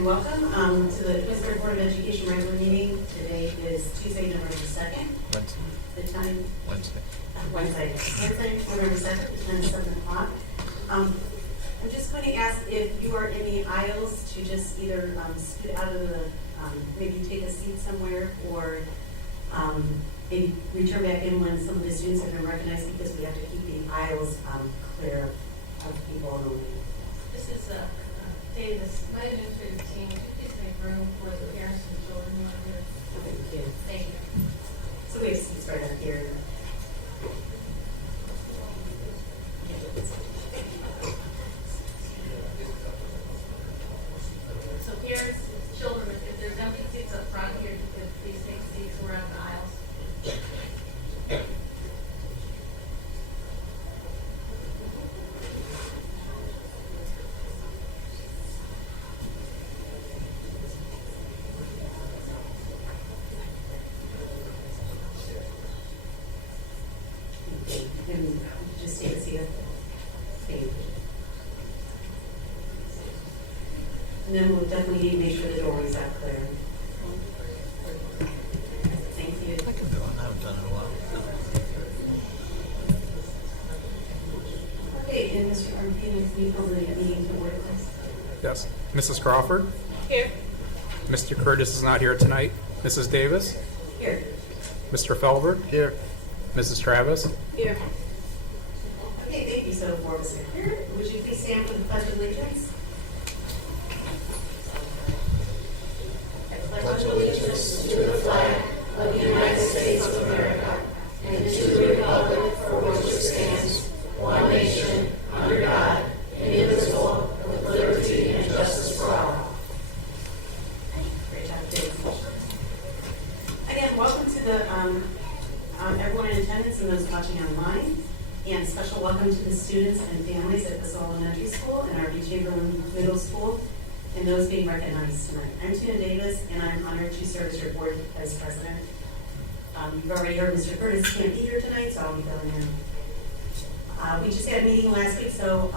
and welcome to the Twinsburg Board of Education regular meeting. Today is Tuesday, November 2nd. Wednesday. The time? Wednesday. Wednesday, November 2nd, the time is 7 o'clock. I'm just going to ask if you are in the aisles to just either scoot out of the, maybe take a seat somewhere, or maybe return back in when some of the students have been recognized, because we have to keep the aisles clear of people. This is Davis, my administrative team. Could you please make room for the parents and children who are here? Okay, thank you. Thank you. So we have seats right up here. So parents, children, if there's empty seats up front here, you could please take seats around the aisles. And just take a seat up there. And then we'll definitely need to make sure the doorways are clear. Thank you. I can do it. I haven't done it in a while. Okay, and Mr. Armpino, can you call the meeting to order, please? Yes. Mrs. Crawford? Here. Mr. Curtis is not here tonight. Mrs. Davis? Here. Mr. Felber? Here. Mrs. Travis? Here. Okay, thank you. So for us here, would you please stand for the Pledge of Allegiance? I pledge allegiance to the flag of the United States of America and to the republic for which it stands, one nation, under God, indivisible, with liberty and justice for all. Great job, Dave. Again, welcome to the everyone in attendance and those watching online. And special welcome to the students and families at Bissell Elementary School and our Chamberlain Middle School, and those being recognized tonight. I'm Tina Davis, and I'm honored to serve as your board as president. You've already heard Mr. Curtis can't be here tonight, so I'll be filling in. We just had a meeting last week, so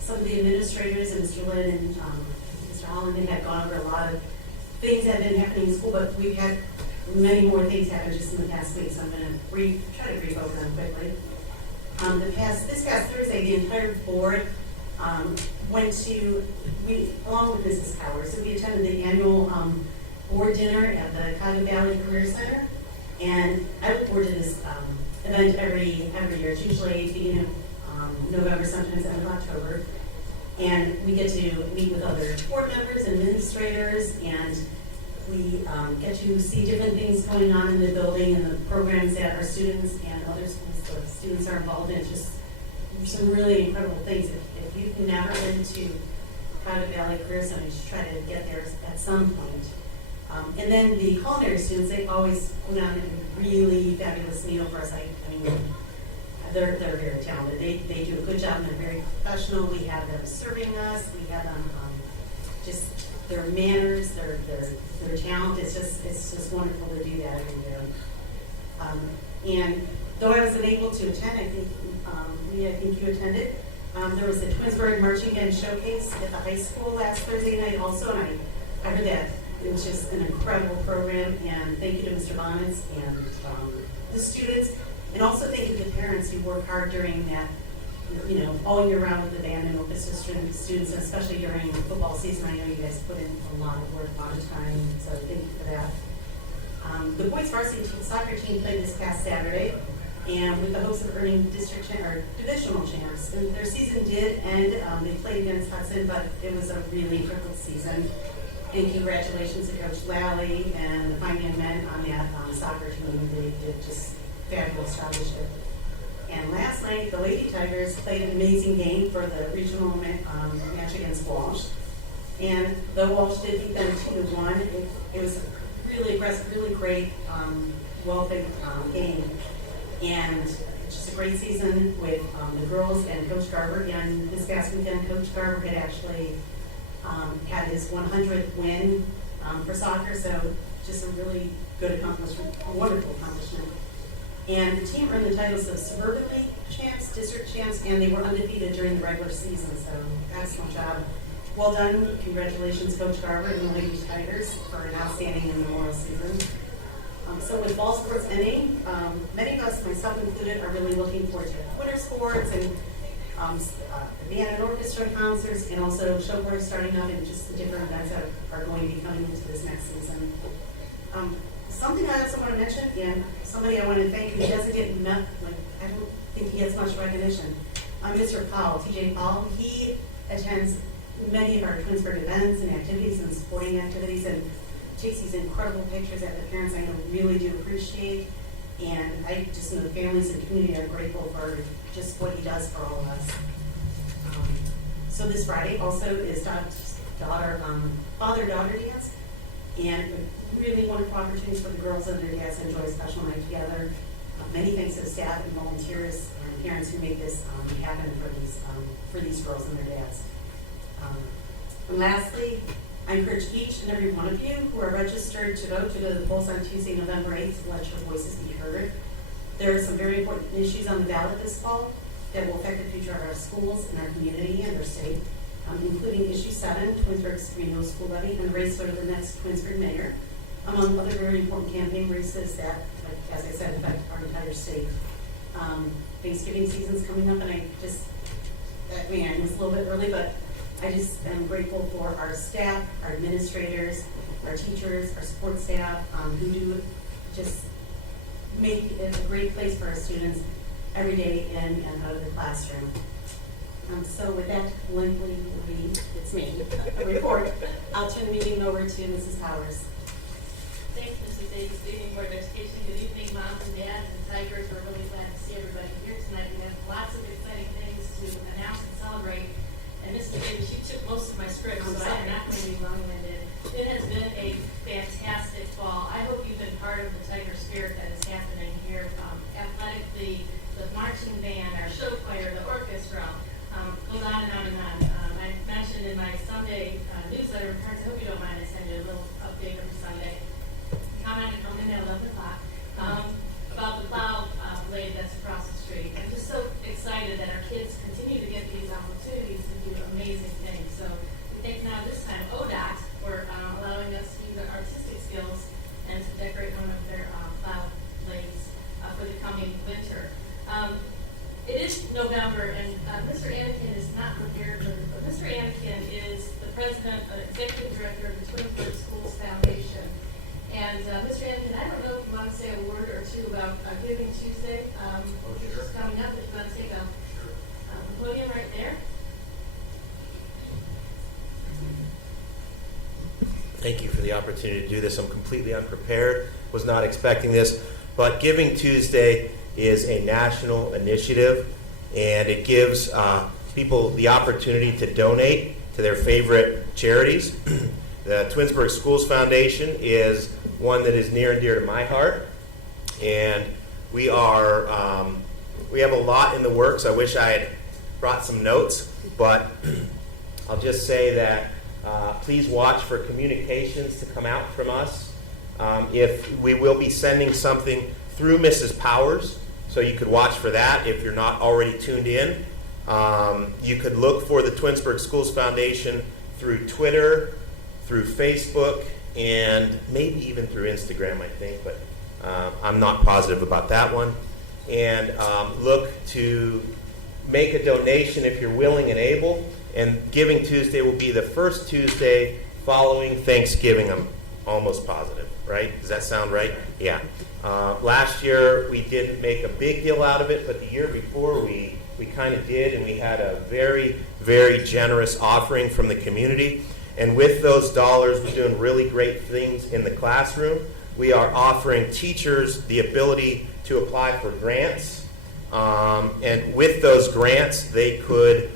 some of the administrators and Mr. Lynn and Mr. Holland had gone over a lot of things that have been happening in school, but we've had many more things happen just in the past week, so I'm going to try to brief over them quickly. This past Thursday, the entire board went to, along with Mrs. Howard, so we attended the annual board dinner at the Cuyahoga Valley Career Center. And I look forward to this event every year. It's usually beginning of November, sometimes end of October. And we get to meet with other board members and administrators, and we get to see different things going on in the building and the programs that our students and other schools, the students are involved in. It's just some really incredible things. If you've never been to Cuyahoga Valley Career Center, you should try to get there at some point. And then the culinary students, they always put on a really fabulous meal for us. I mean, they're very talented. They do a good job, and they're very professional. We have them serving us. We have them just their manners, their talent. It's just wonderful to do that every year. And though I wasn't able to attend, I think you attended. There was the Twinsburg Marching Band Showcase at the high school last Thursday night also, and I heard that it was just an incredible program, and thank you to Mr. Bonnets and the students, and also thank you to the parents who work hard during that, all year round with the band and orchestra students, and especially during football season. I know you guys put in a lot of work, a lot of time, so thank you for that. The boys varsity soccer team played this past Saturday, and with the hopes of earning divisional champs. And their season did end. They played against Hudson, but it was a really difficult season. And congratulations to Coach Lally and the fine young men on that soccer team. They did just fabulous job this year. And last night, the Lady Tigers played an amazing game for the regional match against Walsh. And though Walsh did beat them 2-1, it was really impressive, really great, well-played game. And just a great season with the girls and Coach Garber. And this past weekend, Coach Garber had actually had his 100th win for soccer, so just a really good accomplishment, a wonderful accomplishment. And the team earned the titles of Suburban League champs, district champs, and they were undefeated during the regular season, so excellent job. Well done. Congratulations, Coach Garber and the Lady Tigers for an outstanding and memorial season. So with fall sports ending, many of us, myself included, are really looking forward to winter sports and the band and orchestra concerts, and also show choirs starting up and just the different events that are going to be coming into this next season. Something I also want to mention, and somebody I want to thank who doesn't get enough, I don't think he gets much recognition. Mr. Powell, TJ Powell, he attends many of our Twinsburg events and activities and sporting activities and takes these incredible pictures that the parents I know really do appreciate. And I just know the families and community are grateful for just what he does for all of us. So this Friday also is father-daughter dance, and really wonderful opportunities for the girls and their dads to enjoy a special night together. Many thanks to the staff and volunteers and parents who make this happen for these girls and their dads. And lastly, I encourage each and every one of you who are registered to vote to go to the polls on Tuesday, November 8th, to let your voices be heard. There are some very important issues on the ballot this fall that will affect the future of our schools and our community and our state, including Issue 7, Twinsburg's renewal school levy, and the race for the next Twinsburg mayor, among other very important campaign races that, as I said, affect our entire state. Thanksgiving season's coming up, and I know it's a little bit early, but I just am grateful for our staff, our administrators, our teachers, our support staff, who do just make it a great place for our students every day in and out of the classroom. So with that lengthy it's me, a report, I'll turn the meeting over to Mrs. Powers. Thanks, Mrs. Davis, Good evening, Board of Education. Good evening, moms and dads and Tigers. We're really glad to see everybody here tonight. We have lots of exciting things to announce and celebrate. And Mrs. Davis, you took most of my script, so I am not going to be long-winded. It has been a fantastic fall. I hope you've been part of the Tiger spirit that is happening here. Athletically, the marching band, our show choir, the orchestra, goes on and on and on. I mentioned in my Sunday newsletter, parents, I hope you don't mind, I send you a little update every Sunday. Comment and come in at 11 o'clock about the plow blade that's across the street. I'm just so excited that our kids continue to get these opportunities to do amazing things. So we thank now this time ODOT for allowing us to use our artistic skills and to decorate one of their plow blades for the coming winter. It is November, and Mr. Anakin is not prepared for this, but Mr. Anakin is the president, executive director of the Twinsburg Schools Foundation. And Mr. Anakin, I don't know if you want to say a word or two about Giving Tuesday, which is coming up. If you want to take a podium right there. Thank you for the opportunity to do this. I'm completely unprepared, was not expecting this, but Giving Tuesday is a national initiative, and it gives people the opportunity to donate to their favorite charities. The Twinsburg Schools Foundation is one that is near and dear to my heart, and we are we have a lot in the works. I wish I had brought some notes, but I'll just say that please watch for communications to come out from us. If we will be sending something through Mrs. Powers, so you could watch for that if you're not already tuned in. You could look for the Twinsburg Schools Foundation through Twitter, through Facebook, and maybe even through Instagram, I think, but I'm not positive about that one. And look to make a donation if you're willing and able. And Giving Tuesday will be the first Tuesday following Thanksgiving. I'm almost positive, right? Does that sound right? Yeah. Last year we didn't make a big deal out of it, but the year before we kind of did, and we had a very, very generous offering from the community. And with those dollars, we're doing really great things in the classroom. We are offering teachers the ability to apply for grants, and with those grants, they could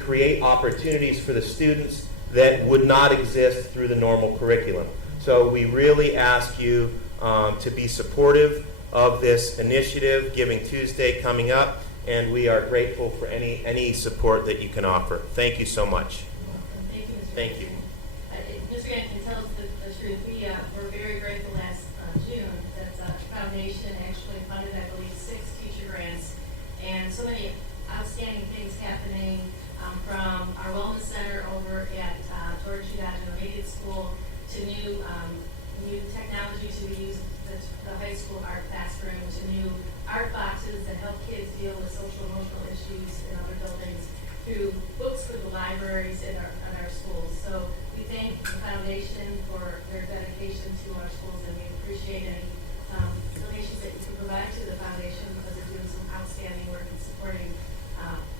create opportunities for the students that would not exist through the normal curriculum. So we really ask you to be supportive of this initiative, Giving Tuesday coming up, and we are grateful for any support that you can offer. Thank you so much. Thank you, Mr. Thank you. Mr. Anakin tells the truth. We were very grateful last June that the foundation actually funded, I believe, 6 teacher grants, and so many outstanding things happening from our wellness center over at George United School to new technology to be used at the high school art classroom, to new art boxes that help kids deal with social emotional issues in other buildings, through books for the libraries in our schools. So we thank the foundation for their dedication to our schools, and we appreciate any donations that you can provide to the foundation, because they're doing some outstanding work in supporting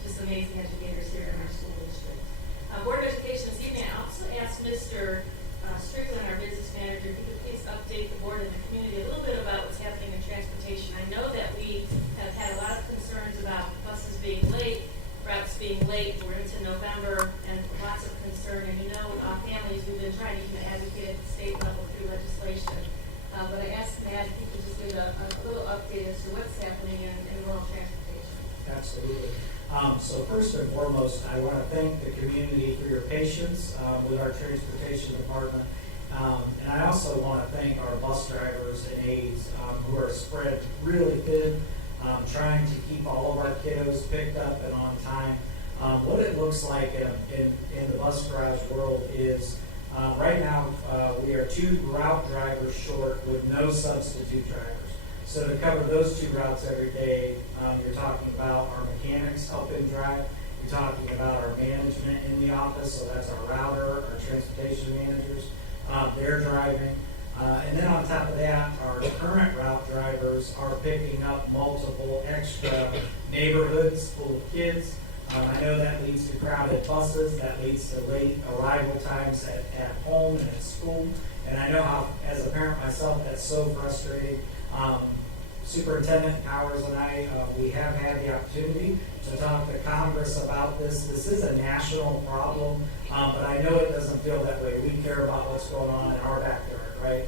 just amazing educators here in our school district. Board of Education this evening, I also asked Mr. Strickland, our business manager, if he could please update the board and the community a little bit about what's happening in transportation. I know that we have had a lot of concerns about buses being late, routes being late. We're into November, and lots of concern. And you know, families, we've been trying to even advocate at the state level through legislation. But I asked Matt if he could just give a little update as to what's happening in rural transportation. Absolutely. So first and foremost, I want to thank the community for your patience with our transportation department. And I also want to thank our bus drivers and aides who are spread really thin, trying to keep all of our kiddos picked up and on time. What it looks like in the bus garage world is right now we are 2 route drivers short with no substitute drivers. So to cover those 2 routes every day, you're talking about our mechanics helping drive. You're talking about our management in the office, so that's our router, our transportation managers. They're driving. And then on top of that, our current route drivers are picking up multiple extra neighborhoods full of kids. I know that leads to crowded buses, that leads to late arrival times at home and at school. And I know how, as a parent myself, that's so frustrating. Superintendent Powers and I, we have had the opportunity to talk to Congress about this. This is a national problem, but I know it doesn't feel that way. We care about what's going on in our backyard, right?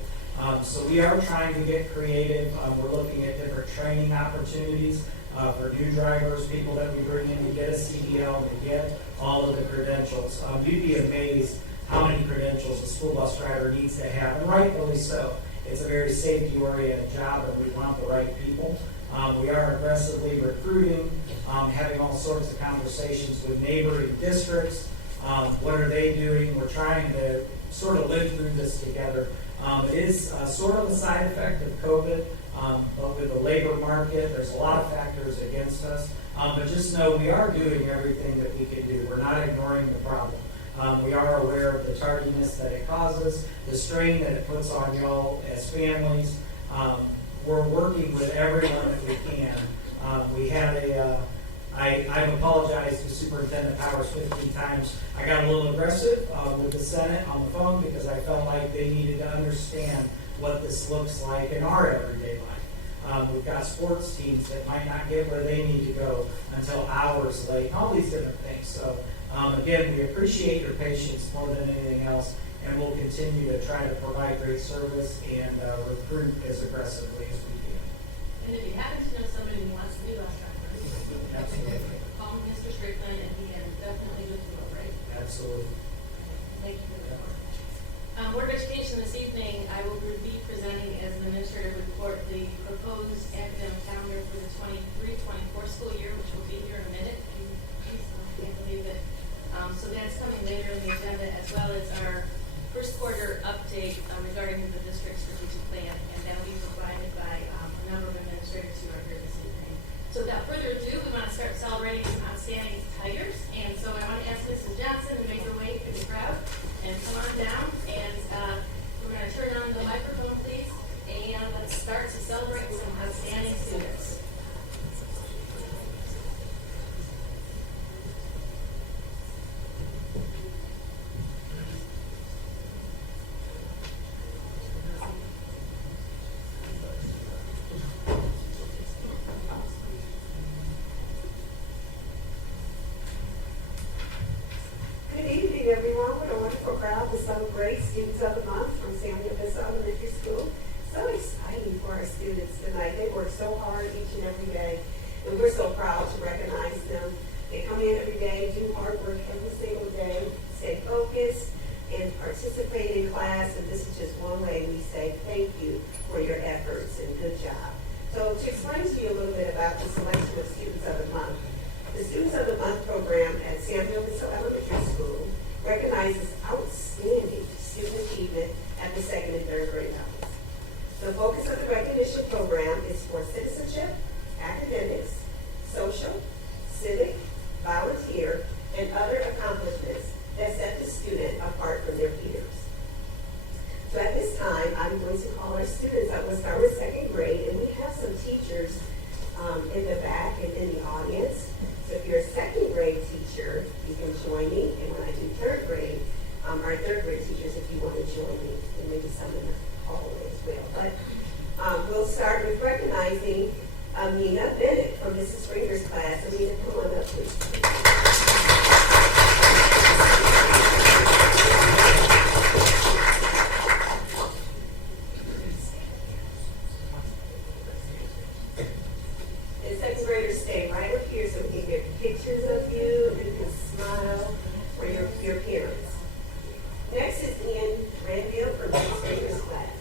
So we are trying to get creative. We're looking at different training opportunities for new drivers, people that we bring in to get a CDL, to get all of the credentials. You'd be amazed how many credentials a school bus driver needs to have, and rightfully so. It's a very safety-oriented job, and we want the right people. We are aggressively recruiting, having all sorts of conversations with neighboring districts. What are they doing? We're trying to sort of live through this together. It is sort of a side effect of COVID, but with the labor market, there's a lot of factors against us. But just know we are doing everything that we can do. We're not ignoring the problem. We are aware of the tardiness that it causes, the strain that it puts on y'all as families. We're working with everyone that we can. We had I've apologized to Superintendent Powers 15 times. I got a little aggressive with the Senate on the phone because I felt like they needed to understand what this looks like in our everyday life. We've got sports teams that might not get where they need to go until hours late, all these different things. So again, we appreciate your patience more than anything else, and we'll continue to try to provide great service and recruit as aggressively as we can. And if you happen to know somebody who wants to be bus driver, Absolutely. call Mr. Strickland, and he can definitely look you up, right? Absolutely. Thank you for that. Board of Education this evening, I will be presenting as an administrative report the proposed academic calendar for the 23-24 school year, which will be here in a minute. I can't believe it. So that's coming later in the agenda, as well as our first quarter update regarding the district strategic plan, and that will be provided by a number of administrators who are here this evening. So without further ado, we want to start celebrating some outstanding Tigers, and so I want to ask Mrs. Johnson to make her way through the crowd and come on down, and we're going to turn on the microphone, please, and let's start to celebrate some outstanding students. Good evening, everyone. What a wonderful crowd to celebrate Students of the Month from Samuel Vista Elementary School. So exciting for our students tonight. They work so hard each and every day, and we're so proud to recognize them. They come in every day, do hard work every single day, stay focused, and participate in class, and this is just one way we say thank you for your efforts and good job. So to explain to you a little bit about the selection of Students of the Month, the Students of the Month program at Samuel Vista civic, volunteer, and other accomplishments that set the student apart from their peers. So at this time, I'm going to call our students up. We'll start with second grade, and we have some teachers in the back and in the audience. So if you're a second grade teacher, you can join me. And when I do third grade, our third grade teachers, if you want to join me, and maybe some in the hallway as well. But we'll start with recognizing Amina Bennett from Mrs. Springer's class. Amina, come on up, please. And second graders, stay right up here so we can get pictures of you and you can smile for your parents. Next is Ian Randall from Mrs. Springer's class.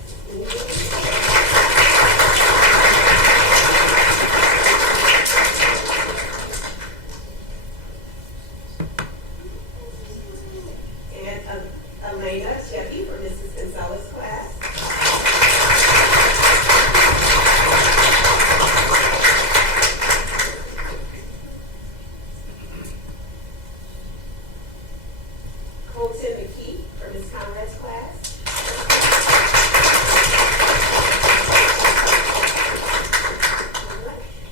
And Elena Chevy from Mrs. Gonzalez's class. Colton McKee from Ms. Conrad's class.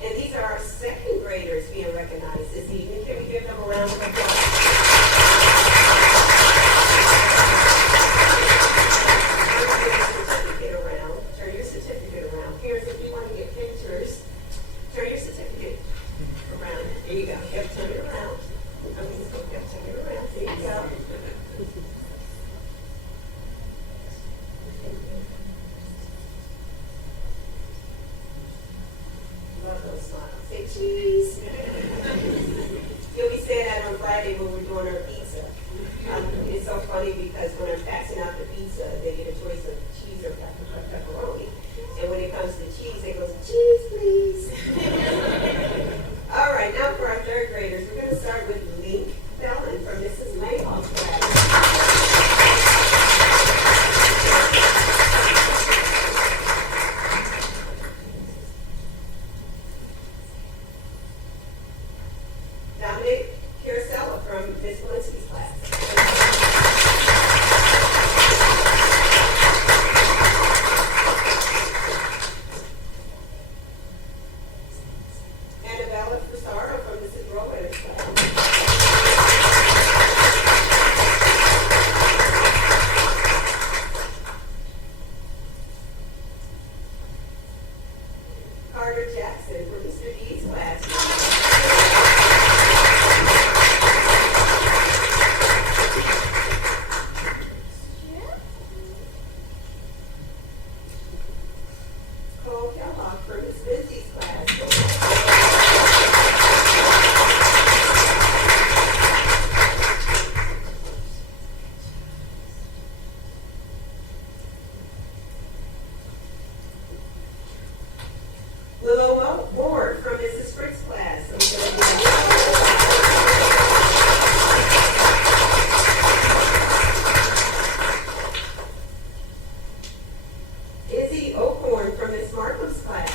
And these are our second graders being recognized this evening. Can we give them a round of applause? Turn your certificate around. Parents, if you want to get pictures, turn your certificate around. There you go. Yep, turn it around. Yep, turn it around. There you go. Love those smiles. Say cheese. You'll be saying that on Friday when we're doing our pizza. It's so funny because when I'm passing out the pizza, they get a choice of cheese or pepperoni. And when it comes to cheese, it goes, cheese, please. All right, now for our third graders, we're going to start with Link Bellin from Mrs. Mayhall's class. Dominic Carosella from Ms. Walensky's class. Annabella Fusaro from Mrs. Rowett's class. Carter Jackson from Mr. Dee's class. Cole Kellogg from Ms. Lindsay's class. Willow Ward from Mrs. Frick's class. Izzy Oakhorn from Ms. Markham's class.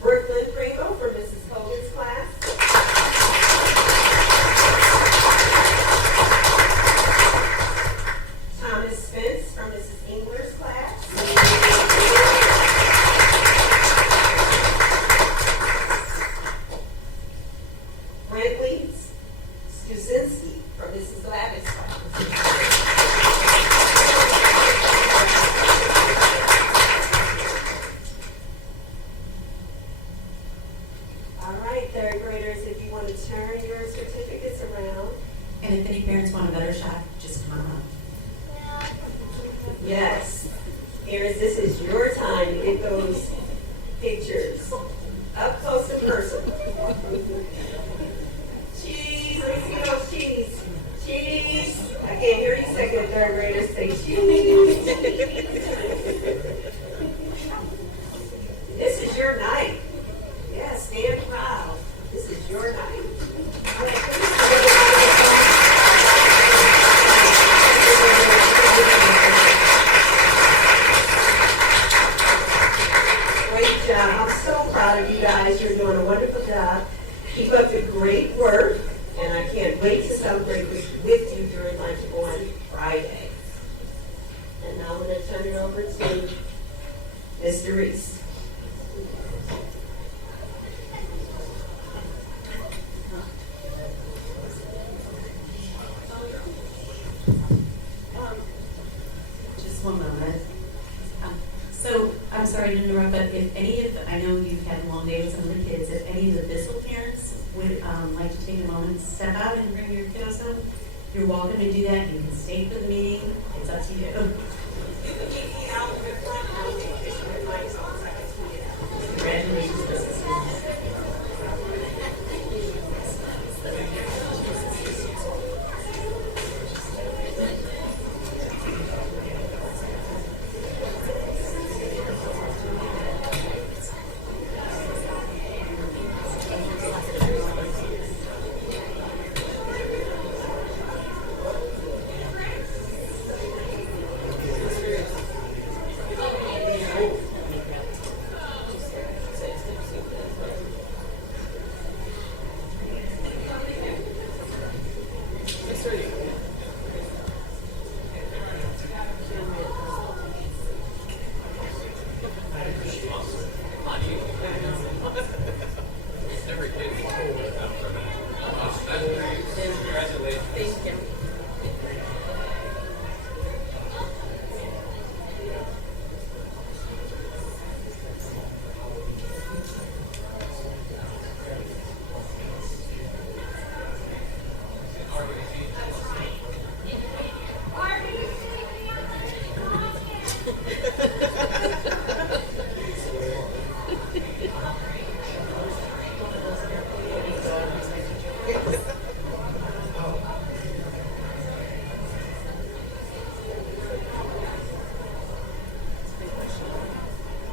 Brooklyn Primo from Mrs. Hogan's class. Thomas Spence from Mrs. Engler's class. Brantley Stuzinski from Mrs. Glavitt's class. All right, third graders, if you want to turn your certificates around. And if any parents want a better shot, just come on up. Yes. Parents, this is your time to get those pictures up close and personal. Cheese, let me see those cheese. Cheese. I can't hear you second and third graders say cheese. This is your night. Yes, stand proud. This is your night. All right, please. to turn it over to Mr. Reese. Just one moment. So, I'm sorry to interrupt, but if any of, I know you've had a long day with some of the kids, if any of the Bissell parents would like to take a moment to step out and bring your kiddos home, you're welcome to do that. You can stay for the meeting. It's up to you. Congratulations, Bissell students.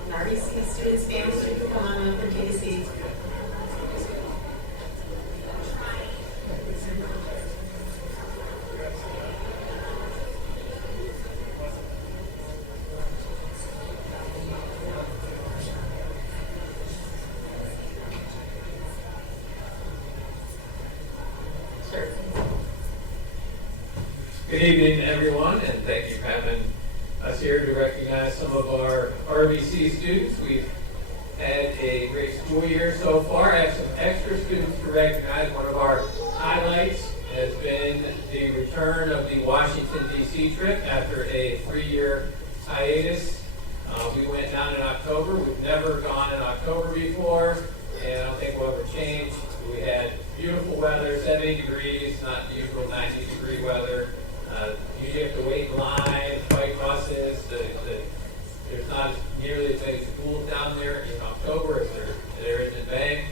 RBC students, families, you can come on up and take a seat. Sure. Good evening, everyone, and thank you for having us here to recognize some of our RBC students. We've had a great school year so far. I have some extra students to recognize. One of our highlights has been the return of the Washington, D.C. trip after a 3-year hiatus. We went down in October. We've never gone in October before, and I don't think we'll ever change. We had beautiful weather, 70 degrees, not the usual 90-degree weather. Usually have to wait in line, fight buses. There's not nearly as many schools down there in October as there is in May.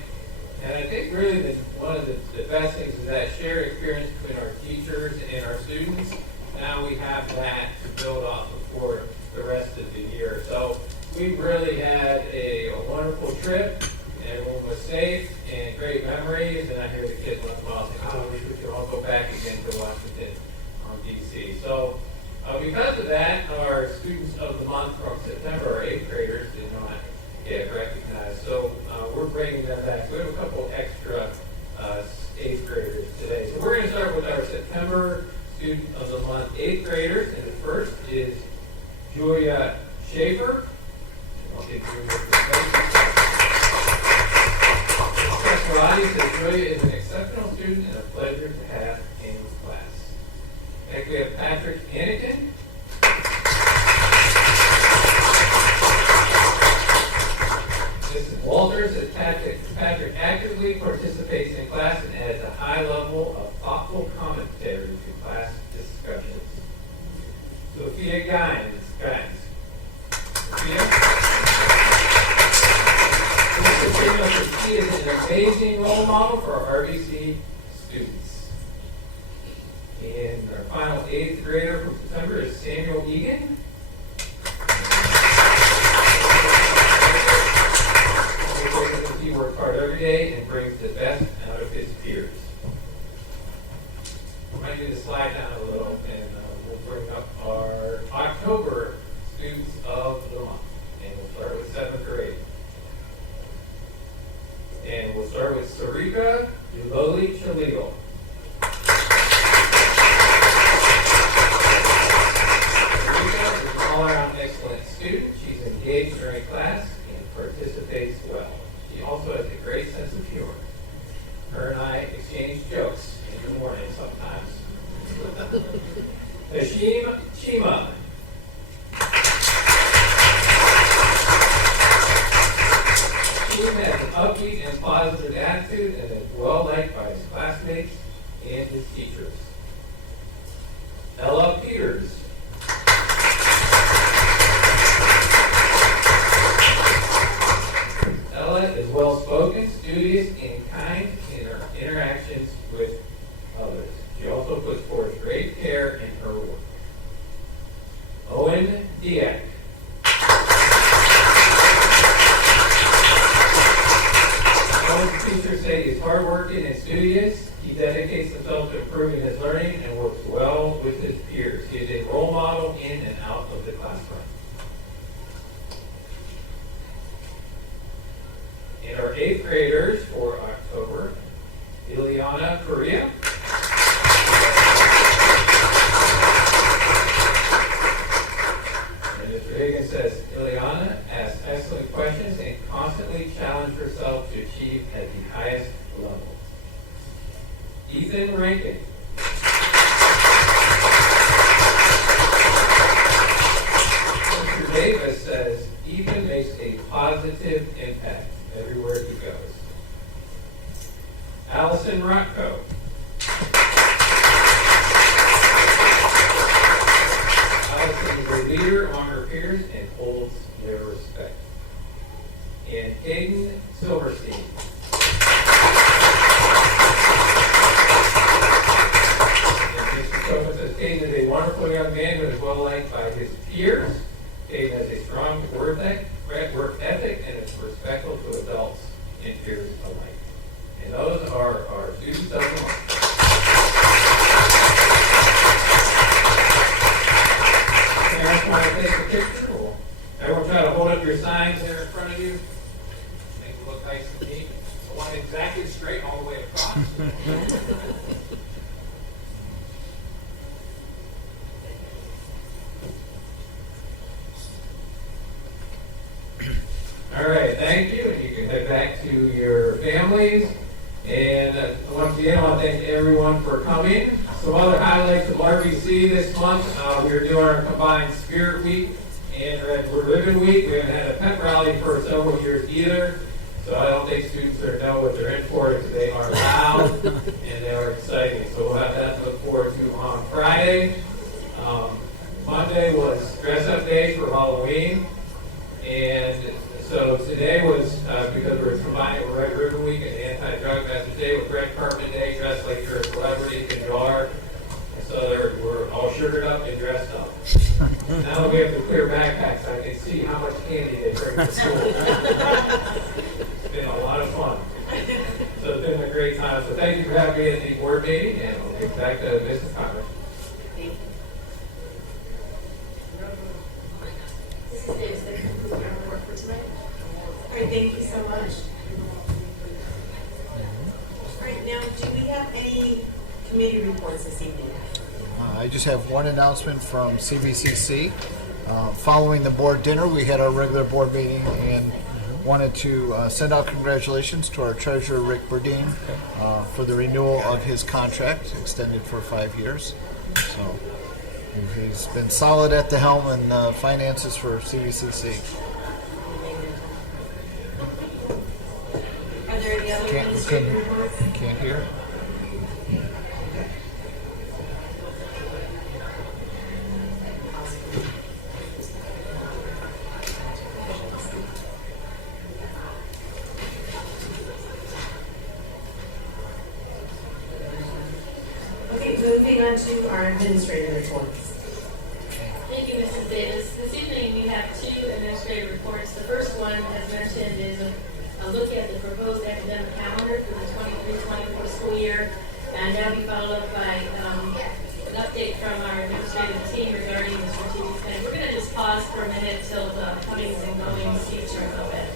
And I think really one of the best things is that shared experience between our teachers and our students. Now we have that to build off of for the rest of the year. So we really had a wonderful trip. Everyone was safe and great memories. And I hear the kids once in a while think, oh, we should all go back again to Washington, D.C. So because of that, our students of the month from September, our 8th graders, did not get recognized. So we're bringing them back. We have a couple extra 8th graders today. So we're going to start with our September student of the month, 8th graders. And the first is Julia Schaefer. I'll get Julia Karate says Julia is an exceptional student and a pleasure to have in class. Next we have Patrick Anakin. Mrs. Walters says Patrick actively participates in class and adds a high level of thoughtful commentary to class discussions. Sophia Gines. Sophia? She is an amazing role model for our RBC students. And our final 8th grader from September is Samuel Egan. He works hard every day and brings the best out of his peers. I might need to slide down a little, and we'll bring up our October students of the month. And we'll start with 7th grade. And we'll start with Sarika Uloli Chalil. Sarika is an all-around engaged during class and participates well. She also has a great sense of humor. Her and I exchange jokes in the morning sometimes. Hashim Shima. Hashim has an upbeat and positive attitude and is well liked by his classmates and his teachers. Ella Peters. Ella is well-spoken, studious, and kind in her interactions with others. She also puts forth great care in her work. Owen Diak. Owen's teachers say he's hardworking and studious. He dedicates himself to improving his learning and works well with his peers. He is a role model in and out of the classroom. And our 8th graders for October, Ileana Correa. And Mr. Higgins says, Ileana asks excellent questions and constantly challenges herself to achieve at the highest level. Ethan Rankin. Mr. Davis says, Ethan makes a positive impact everywhere he goes. Allison Rocco. Allison is a leader among her peers and holds their respect. And Hayden Silverstein. Hayden is a wonderful young man who is well liked by his peers. Hayden has a strong work ethic and is respectful to adults and peers alike. And those are our students of the month. Parents want to take a picture? Well, everyone try to hold up your signs there in front of you. Make it look nice and neat. So one exactly straight all the way across. All right, thank you, and you can head back to your families. And once again, I want to thank everyone for coming. Some other highlights of RBC this month, we are doing our combined Spirit Week and Red Ribbon Week. We haven't had a pep rally for several years either, so I don't think students know what they're in for because they are loud and they are exciting. So we'll have that to look forward to on Friday. Monday was dress up day for Halloween, and so today was, because we're combining with Red Ribbon Week and Anti-Drug Message Day with Red Carpet Day, dressed like you're a celebrity in you are. And so we're all sugared up and dressed up. Now that we have the clear backpacks, I can see how much candy they bring to school. It's been a lot of fun. So it's been a great time. So thank you for having me at the board meeting, and we'll get back to Mrs. Congress. Thank you. Mrs. Davis, that concludes our work for tonight. All right, thank you so much. All right, now, do we have any committee reports this evening? I just have one announcement from CBCC. Following the board dinner, we had our regular board meeting and wanted to send out congratulations to our treasurer, Rick Burdine, for the renewal of his contract, extended for 5 years. So he's been solid at the helm and finances for CBCC. Are there any other administrative reports? Can't hear. Okay, moving on to our administrative reports. Thank you, Mrs. Davis. This evening we have two administrative reports. The first one, as mentioned, is a look at the proposed academic calendar for the 23-24 school year, and that will be followed up by an update from our administrative team regarding the strategic plan. We're going to just pause for a minute till the comings and goings feature a little bit.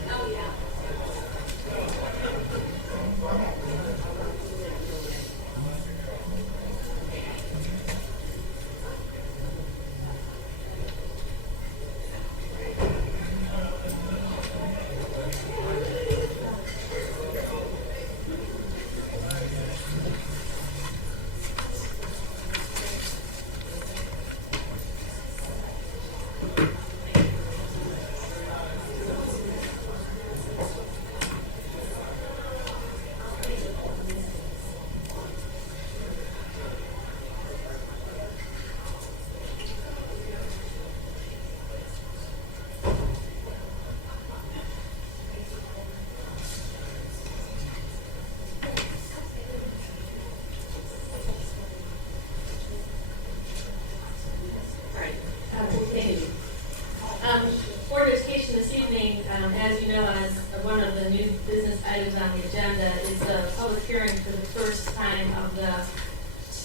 know, as one of the new business items on the agenda is the public hearing for the first time of the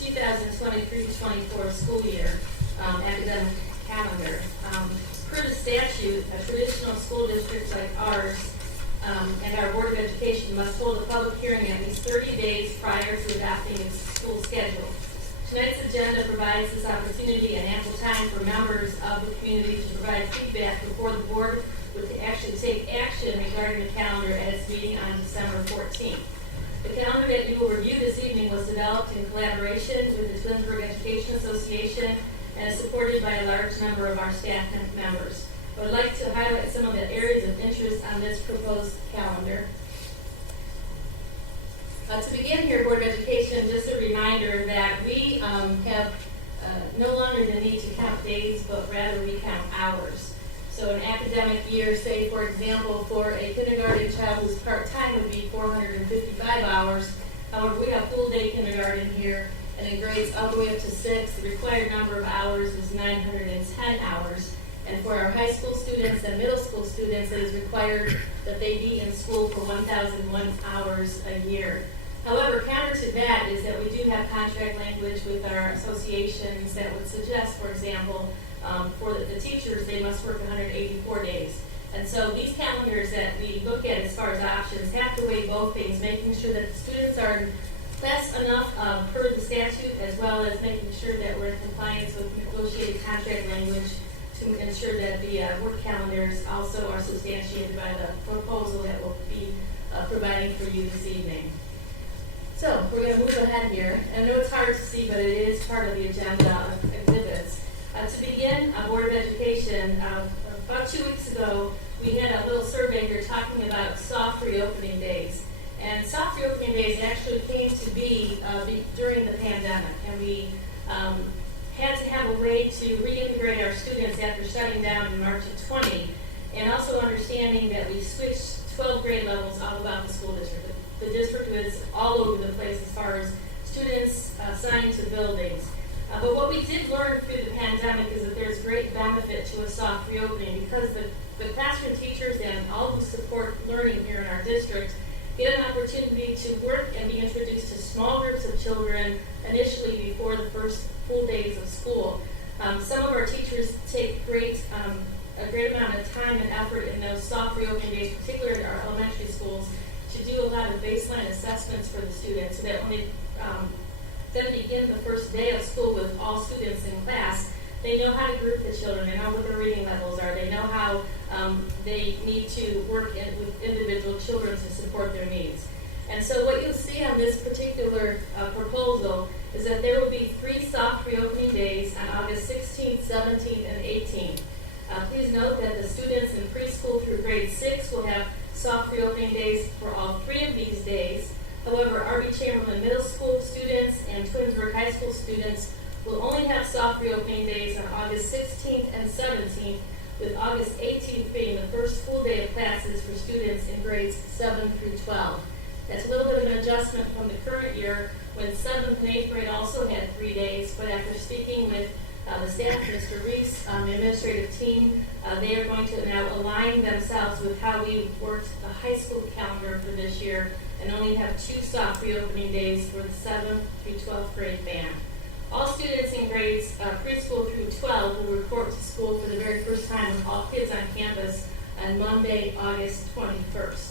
2023-24 school year academic calendar. Per the statute, a traditional school district like ours and our Board of Education must hold a public hearing at least 30 days prior to adopting its school schedule. Tonight's agenda provides this opportunity and ample time for members of the community to provide feedback before the board would actually take action regarding the calendar at its meeting on December 14th. The calendar that you will review this evening was developed in collaboration with the Twinsburg Education Association and is supported by a large number of our staff members. I would like to highlight some of the areas of interest on this proposed calendar. To begin here, Board of Education, just a reminder that we have no longer the need to count days, but rather we count hours. So an academic year, say for example, for a kindergarten child who's part-time would be 455 hours. However, we have full day kindergarten here, and in grades all the way up to 6, the required number of hours is 910 hours. And for our high school students and middle school students, it is required that they be in school for 1,001 hours a year. However, counter to that is that we do have contract language with our associations that would suggest, for example, for the teachers, they must work 184 days. And so these calendars that we look at as far as options have to weigh both things, making sure that the students are in class enough per the statute, as well as making sure that we're in compliance with negotiated contract language to ensure that the work calendars also are substantiated by the proposal that we'll be providing for you this evening. So we're going to move ahead here. And I know it's hard to see, but it is part of the agenda of exhibits. To begin, Board of Education, about 2 weeks ago, we had a little survey here talking about soft reopening days. And soft reopening days actually came to be during the pandemic. And we had to have a way to reintegrate our students after shutting down in March of 20, and also understanding that we switched 12 grade levels all about the school district. The district was all over the place as far as students assigned to buildings. But what we did learn through the pandemic is that there's great benefit to a soft reopening because the classroom teachers and all who support learning here in our district get an opportunity to work and be introduced to small groups of children initially before the first full days of school. Some of our teachers take a great amount of time and effort in those soft reopening days, particularly in our elementary schools, to do a lot of baseline assessments for the students so that when they then begin the first day of school with all students in class, they know how to group the children, they know what their reading levels are, they know how they need to work with individual children to support their needs. And so what you'll see on this particular proposal is that there will be 3 soft reopening days on August 16th, 17th, and 18th. Please note that the students in preschool through grade 6 will have soft reopening days for all 3 of these days. However, R.B. Chamberlain Middle School students and Twinsburg High School students will only have soft reopening days on August 16th and 17th, with August 18th being the first full day of classes for students in grades 7 through 12. That's a little bit of an adjustment from the current year when 7th and 8th grade also had 3 days, but after speaking with the staff, Mr. Reese, the administrative team, they are going to now align themselves with how we worked the high school calendar for this year and only have 2 soft reopening days for the 7th through 12th grade band. All students in grades preschool through 12 will report to school for the very first time with all kids on campus on Monday, August 21st.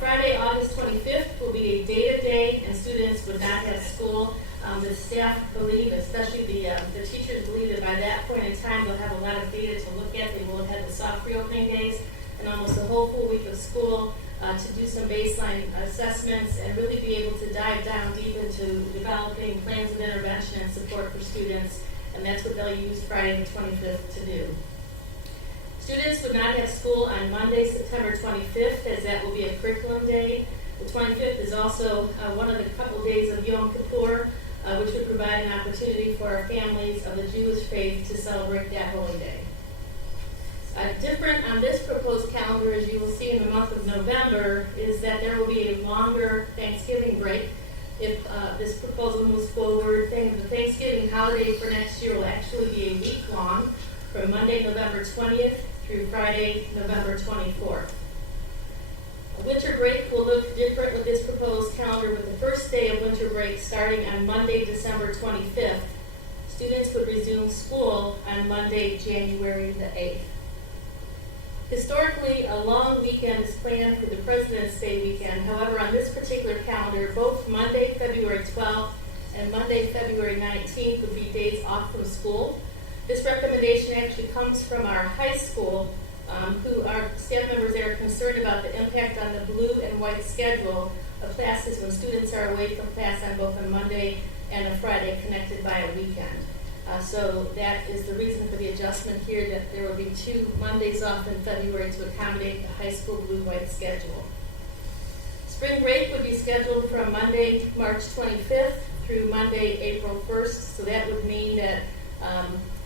Friday, August 25th will be a data day, and students would not have school. The staff believe, especially the teachers believe, that by that point in time they'll have a lot of data to look at. They will have had the soft reopening days and almost a whole full week of school to do some baseline assessments and really be able to dive down deep into developing plans of intervention and support for students. And that's what they'll use Friday the 25th to do. Students would not have school on Monday, September 25th, as that will be a curriculum day. The 25th is also one of the couple days of Yom Kippur, which would provide an opportunity for our families of the Jewish faith to celebrate that holy day. Different on this proposed calendar, as you will see in the month of November, is that there will be a longer Thanksgiving break. If this proposal moves forward, the Thanksgiving holiday for next year will actually be a week long, from Monday, November 20th through Friday, November 24th. Winter break will look different with this proposed calendar, with the first day of winter break starting on Monday, December 25th. Students would resume school on Monday, January the 8th. Historically, a long weekend is planned for the President's Day weekend. However, on this particular calendar, both Monday, February 12th and Monday, February 19th would be days off from school. This recommendation actually comes from our high school, who our staff members there are concerned about the impact on the blue and white schedule of classes when students are away from class on both a Monday and a Friday connected by a weekend. So that is the reason for the adjustment here, that there will be 2 Mondays off in February to accommodate the high school blue-white schedule. Spring break would be scheduled from Monday, March 25th through Monday, April 1st. So that would mean that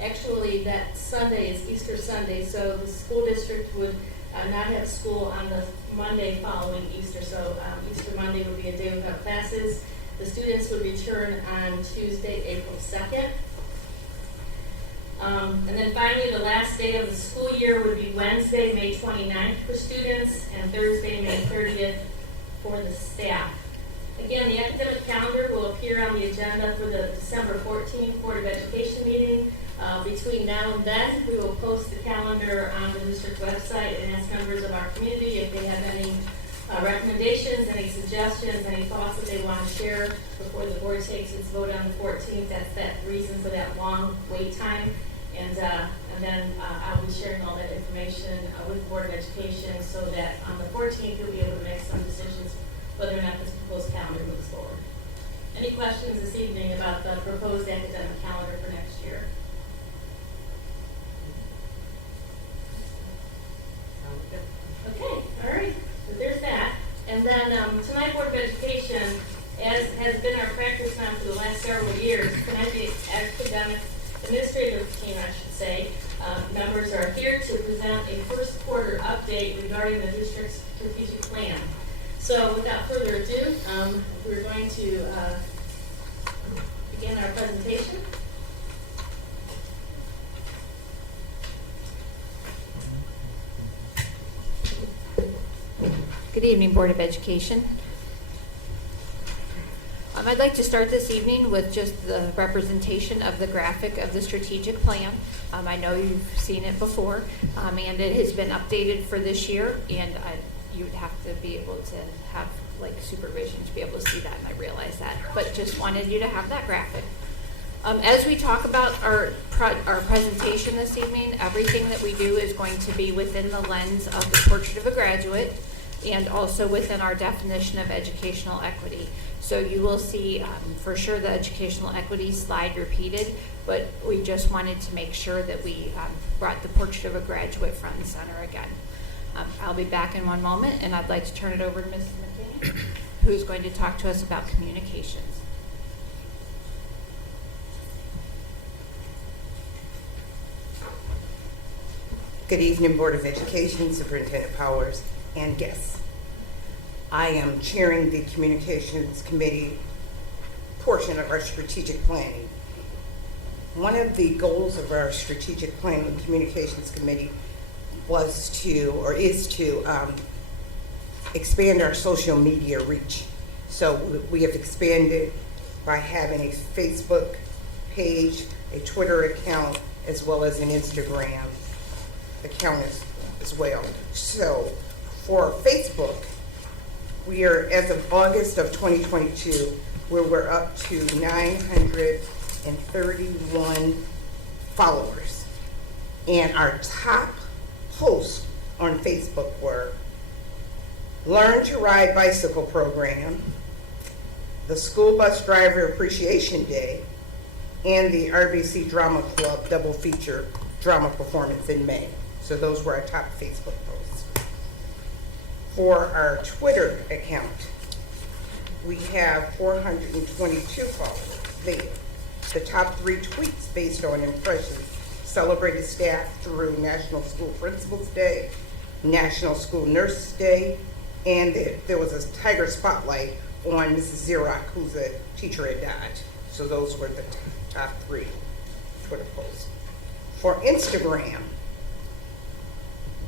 actually that Sunday is Easter Sunday. So the school district would not have school on the Monday following Easter. So Easter Monday would be a day without classes. The students would return on Tuesday, April 2nd. And then finally, the last day of the school year would be Wednesday, May 29th for students, and Thursday, May 30th for the staff. Again, the academic calendar will appear on the agenda for the December 14th Board of Education meeting. Between now and then, we will post the calendar on the district website and ask members of our community if they have any recommendations, any suggestions, any thoughts that they want to share before the board takes its vote on the 14th. That's that reason for that long wait time. And then I'll be sharing all that information with the Board of Education so that on the 14th you'll be able to make some decisions whether or not this proposed calendar moves forward. Any questions this evening about the proposed academic calendar for next year? Okay, all right. So there's that. And then tonight, Board of Education, as has been our practice now for the last several years, tonight the academic administrative team, I should say, members are here to present a first quarter update regarding the district's strategic plan. So without further ado, we're going to begin our presentation. Good evening, Board of Education. I'd like to start this evening with just the representation of the graphic of the strategic plan. I know you've seen it before, and it has been updated for this year, and you would have to be able to have like supervision to be able to see that, and I realize that, but just wanted you to have that graphic. As we talk about our presentation this evening, everything that we do is going to be within the lens of the Portrait of a Graduate and also within our definition of educational equity. So you will see for sure the educational equity slide repeated, but we just wanted to make sure that we brought the Portrait of a Graduate front and center again. I'll be back in one moment, and I'd like to turn it over to Mrs. McKinney, who's going to talk to us about communications. Good evening, Board of Education, Superintendent Powers, and guests. I am chairing the Communications Committee portion of our strategic planning. One of the goals of our strategic planning Communications Committee was to, or is to, expand our social media reach. So we have expanded by having a Facebook page, a Twitter account, as well as an Instagram account as well. So for Facebook, we are, as of August of 2022, where we're up to 931 followers. And our top posts on Facebook were Learn to Ride Bicycle Program, the School Bus Driver Appreciation Day, and the RBC Drama Club double feature drama performance in May. So those were our top Facebook posts. For our Twitter account, we have 422 followers there. The top 3 tweets based on impressions celebrated staff through National School Principals Day, National School Nurses Day, and there was a Tiger Spotlight on Mrs. Xerox, who's a teacher at Dodge. So those were the top 3 Twitter posts. For Instagram,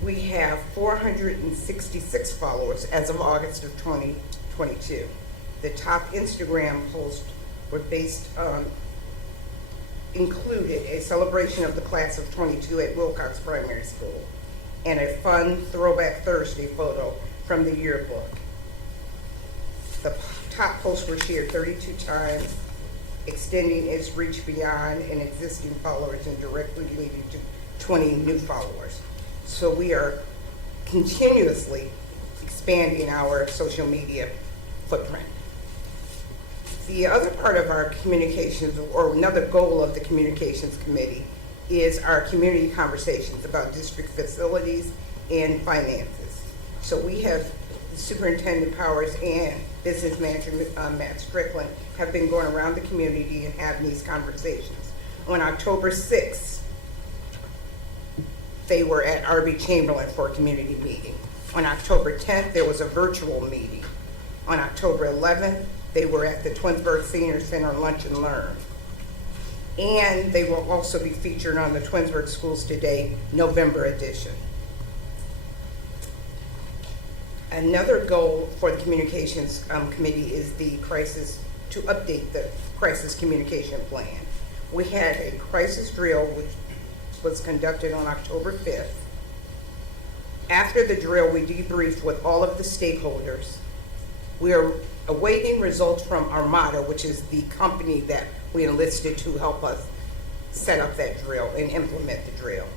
We have 466 followers as of August of 2022. The top Instagram posts were included a celebration of the class of 22 at Wilcox Primary School and a fun Throwback Thursday photo from the yearbook. The top posts were shared 32 times, extending its reach beyond an existing followers and directly leading to 20 new followers. So we are continuously expanding our social media footprint. The other part of our communications, or another goal of the communications committee, is our community conversations about district facilities and finances. So we have Superintendent Powers and Business Manager Matt Strickland have been going around the community and having these conversations. On October 6th, they were at R.B. Chamberlain for a community meeting. On October 10th, there was a virtual meeting. On October 11th, they were at the Twinsburg Senior Center Lunch and Learn. And they will also be featured on the Twinsburg Schools Today November edition. Another goal for the communications committee is to update the crisis communication plan. We had a crisis drill which was conducted on October 5th. After the drill, we debriefed with all of the stakeholders. We are awaiting results from Armada, which is the company that we enlisted to help us set up that drill and implement the drill.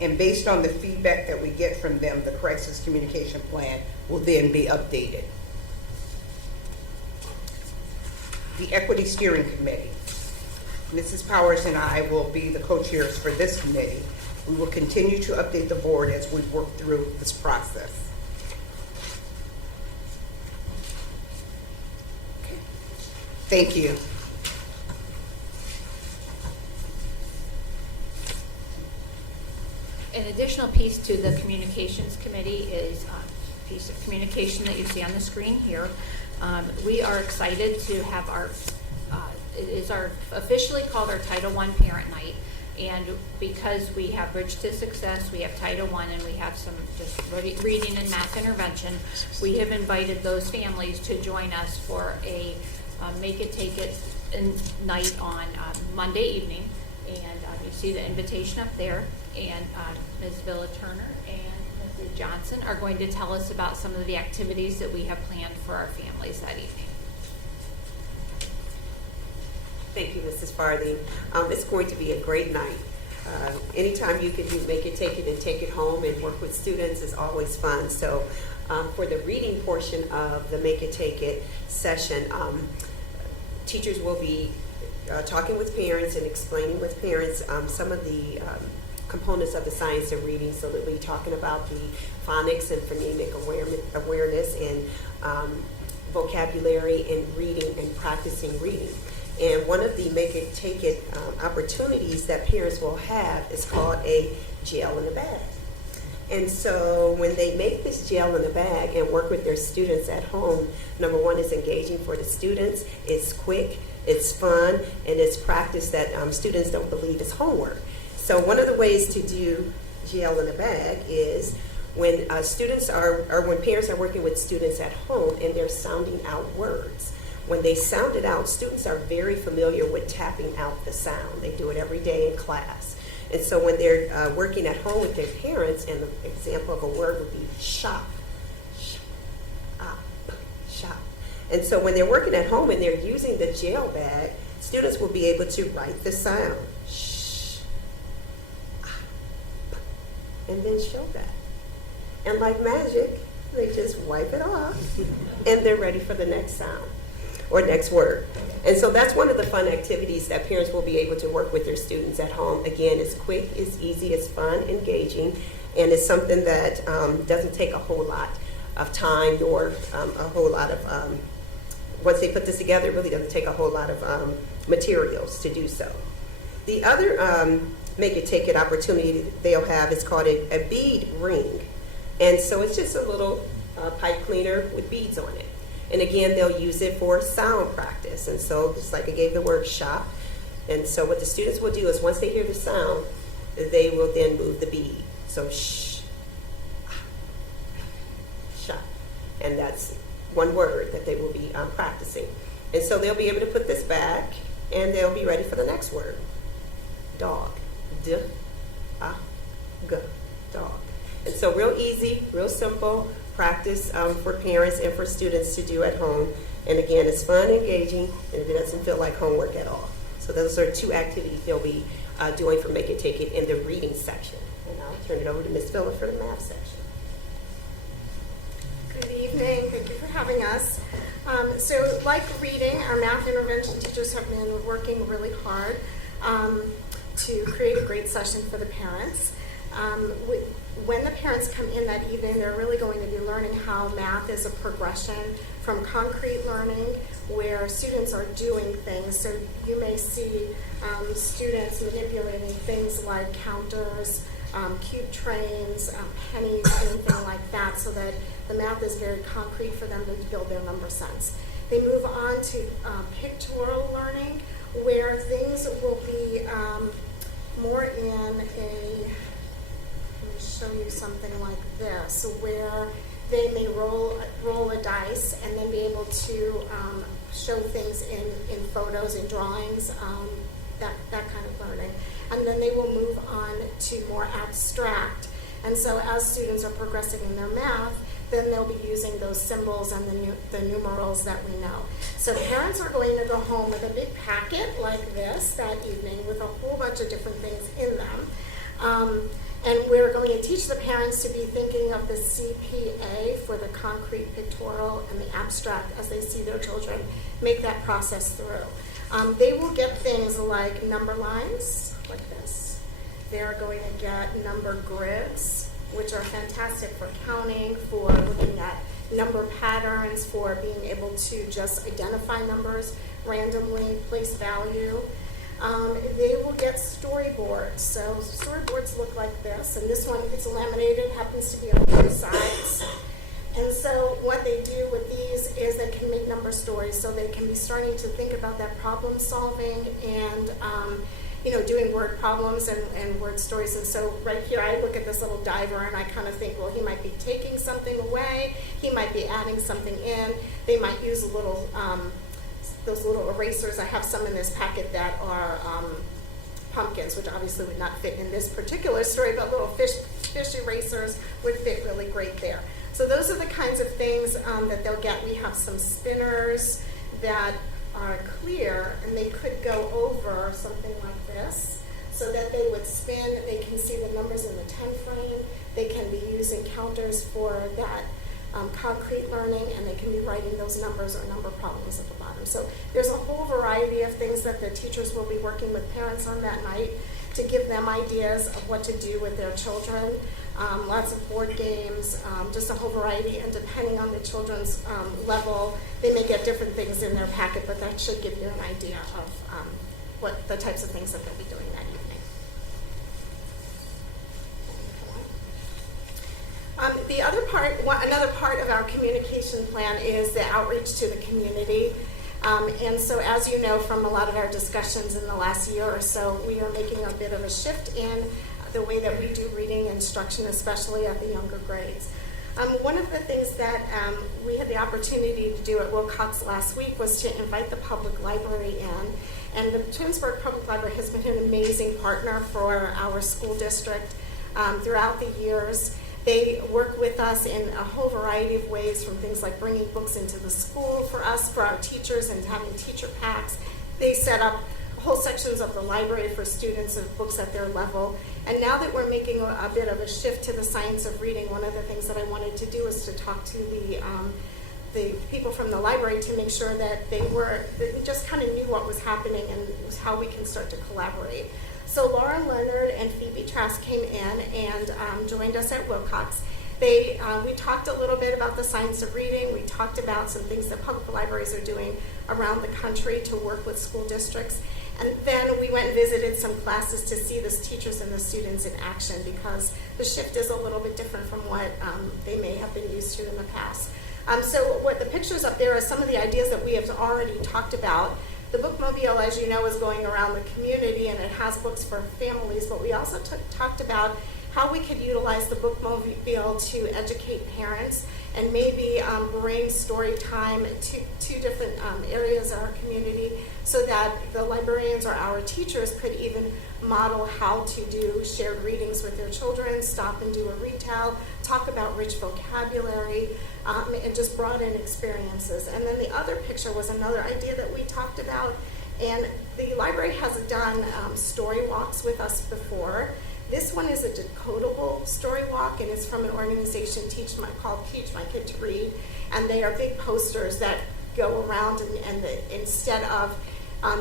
And based on the feedback that we get from them, the crisis communication plan will then be updated. The Equity Steering Committee. Mrs. Powers and I will be the co-chairs for this committee. We will continue to update the board as we work through this process. Okay. Thank you. An additional piece to the communications committee is a piece of communication that you see on the screen here. We are excited to have it is officially called our Title I Parent Night. And because we have Bridge to Success, we have Title I, and we have some just reading and math intervention, we have invited those families to join us for a Make It, Take It night on Monday evening. And you see the invitation up there. And Ms. Villa Turner and Mrs. Johnson are going to tell us about some of the activities that we have planned for our families that evening. Thank you, Mrs. Farthing. It's going to be a great night. Anytime you can do Make It, Take It, and take it home and work with students is always fun. So for the reading portion of the Make It, Take It session, teachers will be talking with parents and explaining with parents some of the components of the science of reading. So that we'll be talking about the phonics and phonemic awareness and vocabulary and reading and practicing reading. And one of the Make It, Take It opportunities that parents will have is called a gel in a bag. And so when they make this gel in a bag and work with their students at home, number one, it's engaging for the students, it's quick, it's fun, and it's practice that students don't believe is homework. So one of the ways to do gel in a bag is when when parents are working with students at home and they're sounding out words. When they sound it out, students are very familiar with tapping out the sound. They do it every day in class. And so when they're working at home with their parents, and the example of a word would be shop, shop. And so when they're working at home and they're using the gel bag, students will be able to write the sound, sh, and then show that. And like magic, they just wipe it off, and they're ready for the next sound or next word. And so that's one of the fun activities that parents will be able to work with their students at home. Again, it's quick, it's easy, it's fun, engaging, and it's something that doesn't take a whole lot of time or a whole lot of, once they put this together, it really doesn't take a whole lot of materials to do so. The other Make It, Take It opportunity they'll have is called a bead ring. And so it's just a little pipe cleaner with beads on it. And again, they'll use it for sound practice. And so just like I gave the word shop. And so what the students will do is once they hear the sound, they will then move the bead. So shh, and that's one word that they will be practicing. And so they'll be able to put this back, and they'll be ready for the next word. Dog. D-A-G. Dog. And so real easy, real simple practice for parents and for students to do at home. And again, it's fun, engaging, and it doesn't feel like homework at all. So those are two activities they'll be doing for Make It Take It in the reading section. And I'll turn it over to Ms. Phillips for the math section. Good evening. Thank you for having us. So like reading, our math intervention teachers have been working really hard to create a great session for the parents. When the parents come in that evening, they're really going to be learning how math is a progression from concrete learning, where students are doing things. So you may see students manipulating things like counters, cube trains, pennies, anything like that, so that the math is very concrete for them to build their number sense. They move on to pictorial learning, where things will be more in a, let me show you something like this, where they may roll a dice and then be able to show things in photos and drawings, that kind of learning. And then they will move on to more abstract. And so as students are progressing in their math, then they'll be using those symbols and the numerals that we know. So parents are going to go home with a big packet like this that evening with a whole bunch of different things in them. And we're going to teach the parents to be thinking of the CPA for the concrete, pictorial, and the abstract as they see their children make that process through. They will get things like number lines, like this. They're going to get number grids, which are fantastic for counting, for looking at number patterns, for being able to just identify numbers randomly, place value. They will get storyboards. So storyboards look like this, and this one, it's laminated, happens to be on both sides. And so what they do with these is they can make number stories, so they can be starting to think about that problem solving and doing word problems and word stories. And so right here, I look at this little diver and I kind of think, well, he might be taking something away, he might be adding something in. They might use a little, those little erasers. I have some in this packet that are pumpkins, which obviously would not fit in this particular story, but little fish erasers would fit really great there. So those are the kinds of things that they'll get. We have some spinners that are clear, and they could go over something like this so that they would spin. They can see the numbers in the 10 frame. They can be using counters for that concrete learning, and they can be writing those numbers or number problems at the bottom. So there's a whole variety of things that the teachers will be working with parents on that night to give them ideas of what to do with their children. Lots of board games, just a whole variety, and depending on the children's level, they may get different things in their packet, but that should give you an idea of what the types of things that they'll be doing that evening. The other part, another part of our communication plan is the outreach to the community. And so as you know from a lot of our discussions in the last year or so, we are making a bit of a shift in the way that we do reading instruction, especially at the younger grades. One of the things that we had the opportunity to do at Wilcox last week was to invite the public library in. And the Twinsburg Public Library has been an amazing partner for our school district throughout the years. They work with us in a whole variety of ways, from things like bringing books into the school for us, for our teachers, and having teacher packs. They set up whole sections of the library for students of books at their level. And now that we're making a bit of a shift to the science of reading, one of the things that I wanted to do was to talk to the people from the library to make sure that they just kind of knew what was happening and how we can start to collaborate. So Laura Leonard and Phoebe Trask came in and joined us at Wilcox. We talked a little bit about the science of reading. We talked about some things that public libraries are doing around the country to work with school districts. And then we went and visited some classes to see the teachers and the students in action, because the shift is a little bit different from what they may have been used to in the past. So what the pictures up there are some of the ideas that we have already talked about. The bookmobile, as you know, is going around the community, and it has books for families, but we also talked about how we could utilize the bookmobile to educate parents and maybe bring story time to two different areas of our community so that the librarians or our teachers could even model how to do shared readings with their children, stop and do a retell, talk about rich vocabulary, and just broaden experiences. And then the other picture was another idea that we talked about, and the library has done story walks with us before. This one is a decodable story walk, and it's from an organization called Teach My Kid to Read, and they are big posters that go around, and instead of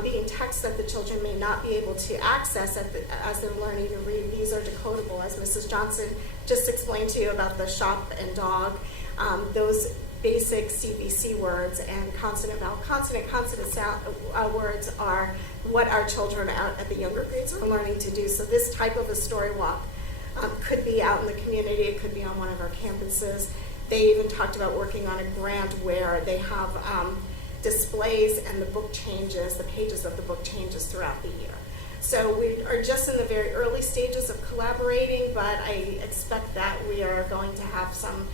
being text that the children may not be able to access as they're learning to read, these are decodable, as Mrs. Johnson just explained to you about the shop and dog. Those basic CVC words and consonant, vowel, consonant sound, words are what our children out at the younger grades are learning to do. So this type of a story walk could be out in the community. It could be on one of our campuses. They even talked about working on a grant where they have displays and the book changes, the pages of the book changes throughout the year. So we are just in the very early stages of collaborating, but I expect that we are going to have some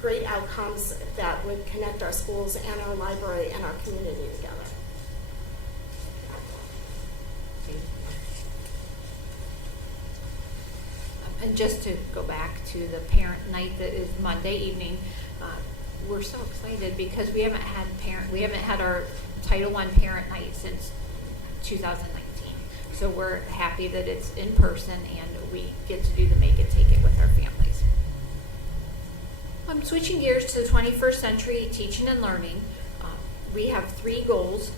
great outcomes that would connect our schools and our library and our community together. And just to go back to the parent night that is Monday evening, we're so excited because we haven't had our Title I parent night since 2019. So we're happy that it's in person and we get to do the Make It Take It with our families. I'm switching gears to the 21st century teaching and learning. We have 3 goals,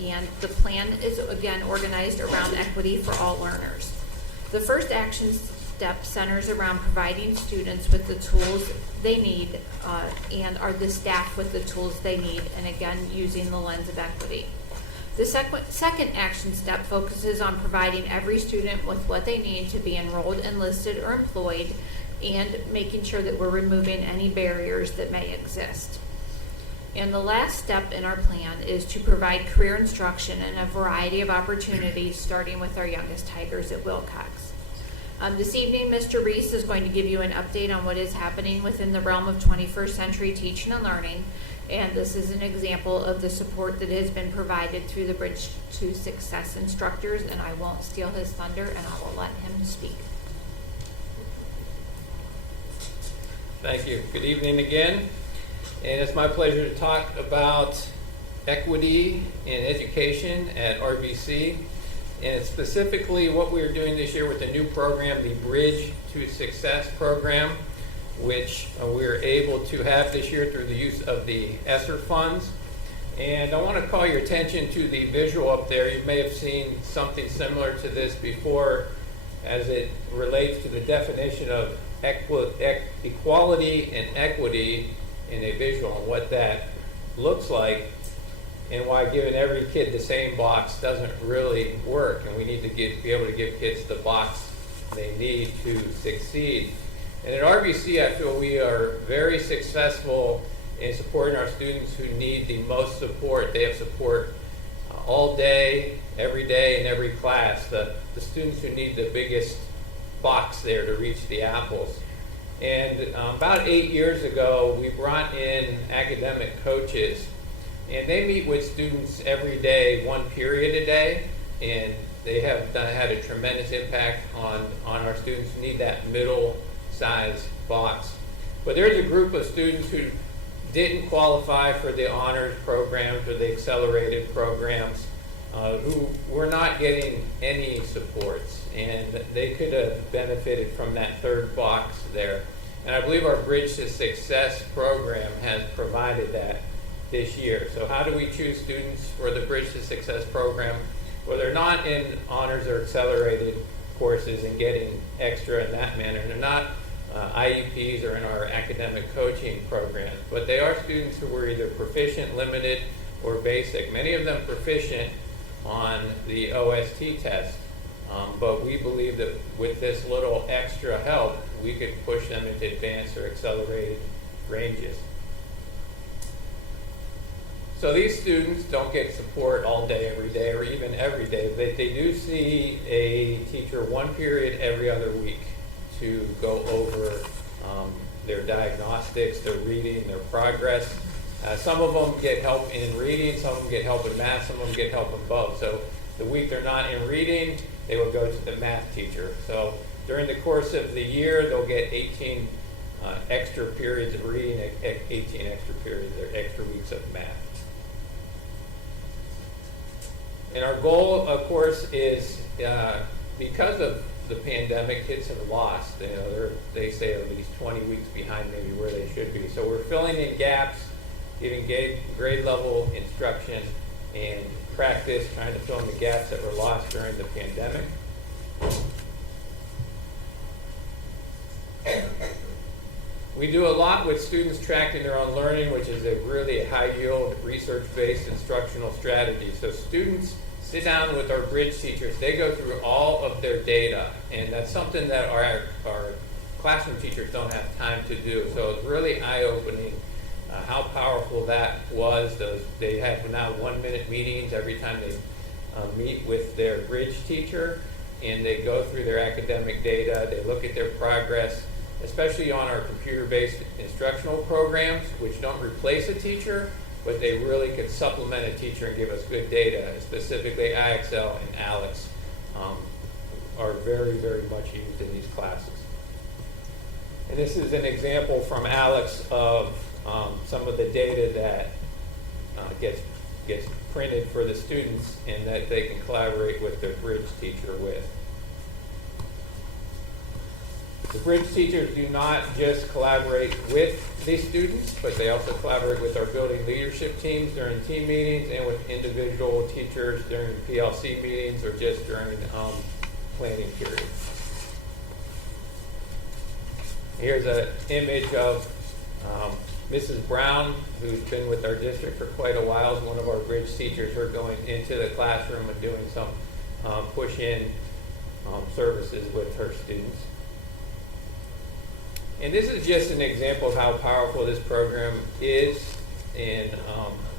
and the plan is again organized around equity for all learners. The first action step centers around providing students with the tools they need and are the staff with the tools they need, and again using the lens of equity. The second action step focuses on providing every student with what they need to be enrolled, enlisted, or employed, and making sure that we're removing any barriers that may exist. And the last step in our plan is to provide career instruction and a variety of opportunities, starting with our youngest Tigers at Wilcox. This evening, Mr. Reese is going to give you an update on what is happening within the realm of 21st century teaching and learning, and this is an example of the support that has been provided through the Bridge to Success instructors, and I won't steal his thunder, and I will let him speak. Thank you. Good evening again. And it's my pleasure to talk about equity in education at RBC, and specifically what we are doing this year with the new program, the Bridge to Success program, which we are able to have this year through the use of the ESSER funds. And I want to call your attention to the visual up there. You may have seen something similar to this before as it relates to the definition of equality and equity in a visual and what that looks like, and why giving every kid the same box doesn't really work, and we need to be able to give kids the box they need to succeed. And at RBC, I feel we are very successful in supporting our students who need the most support. They have support all day, every day, in every class. The students who need the biggest box there to reach the apples. And about 8 years ago, we brought in academic coaches, and they meet with students every day, 1 period a day, and they have had a tremendous impact on our students who need that middle size box. But there's a group of students who didn't qualify for the honors programs or the accelerated programs, who were not getting any supports, and they could have benefited from that third box there. And I believe our Bridge to Success program has provided that this year. So how do we choose students for the Bridge to Success program? Well, they're not in honors or accelerated courses and getting extra in that manner. They're not IEPs or in our academic coaching programs, but they are students who were either proficient, limited, or basic. Many of them proficient on the OST test, but we believe that with this little extra help, we could push them into advanced or accelerated ranges. So these students don't get support all day, every day, or even every day. They do see a teacher 1 period every other week to go over their diagnostics, their reading, their progress. Some of them get help in reading, some of them get help in math, some of them get help in both. So the week they're not in reading, they will go to the math teacher. So during the course of the year, they'll get 18 extra periods of reading, 18 extra periods or extra weeks of math. And our goal, of course, is because of the pandemic, kids have lost. They say at least 20 weeks behind maybe where they should be. So we're filling in gaps, giving grade level instruction and practice, trying to fill in the gaps that were lost during the pandemic. We do a lot with students tracking their own learning, which is a really high-yield, research-based instructional strategy. So students sit down with our bridge teachers. They go through all of their data, and that's something that our classroom teachers don't have time to do. So it's really eye-opening how powerful that was. They have now 1-minute meetings every time they meet with their bridge teacher, and they go through their academic data. They look at their progress, especially on our computer-based instructional programs, which don't replace a teacher, but they really could supplement a teacher and give us good data. Specifically, IXL and ALEX are very, very much used in these classes. And this is an example from ALEX of some of the data that gets printed for the students and that they can collaborate with their bridge teacher with. The bridge teachers do not just collaborate with the students, but they also collaborate with our building leadership teams during team meetings and with individual teachers during PLC meetings or just during planning periods. Here's an image of Mrs. Brown, who's been with our district for quite a while, is one of our bridge teachers. Her going into the classroom and doing some push-in services with her students. And this is just an example of how powerful this program is, and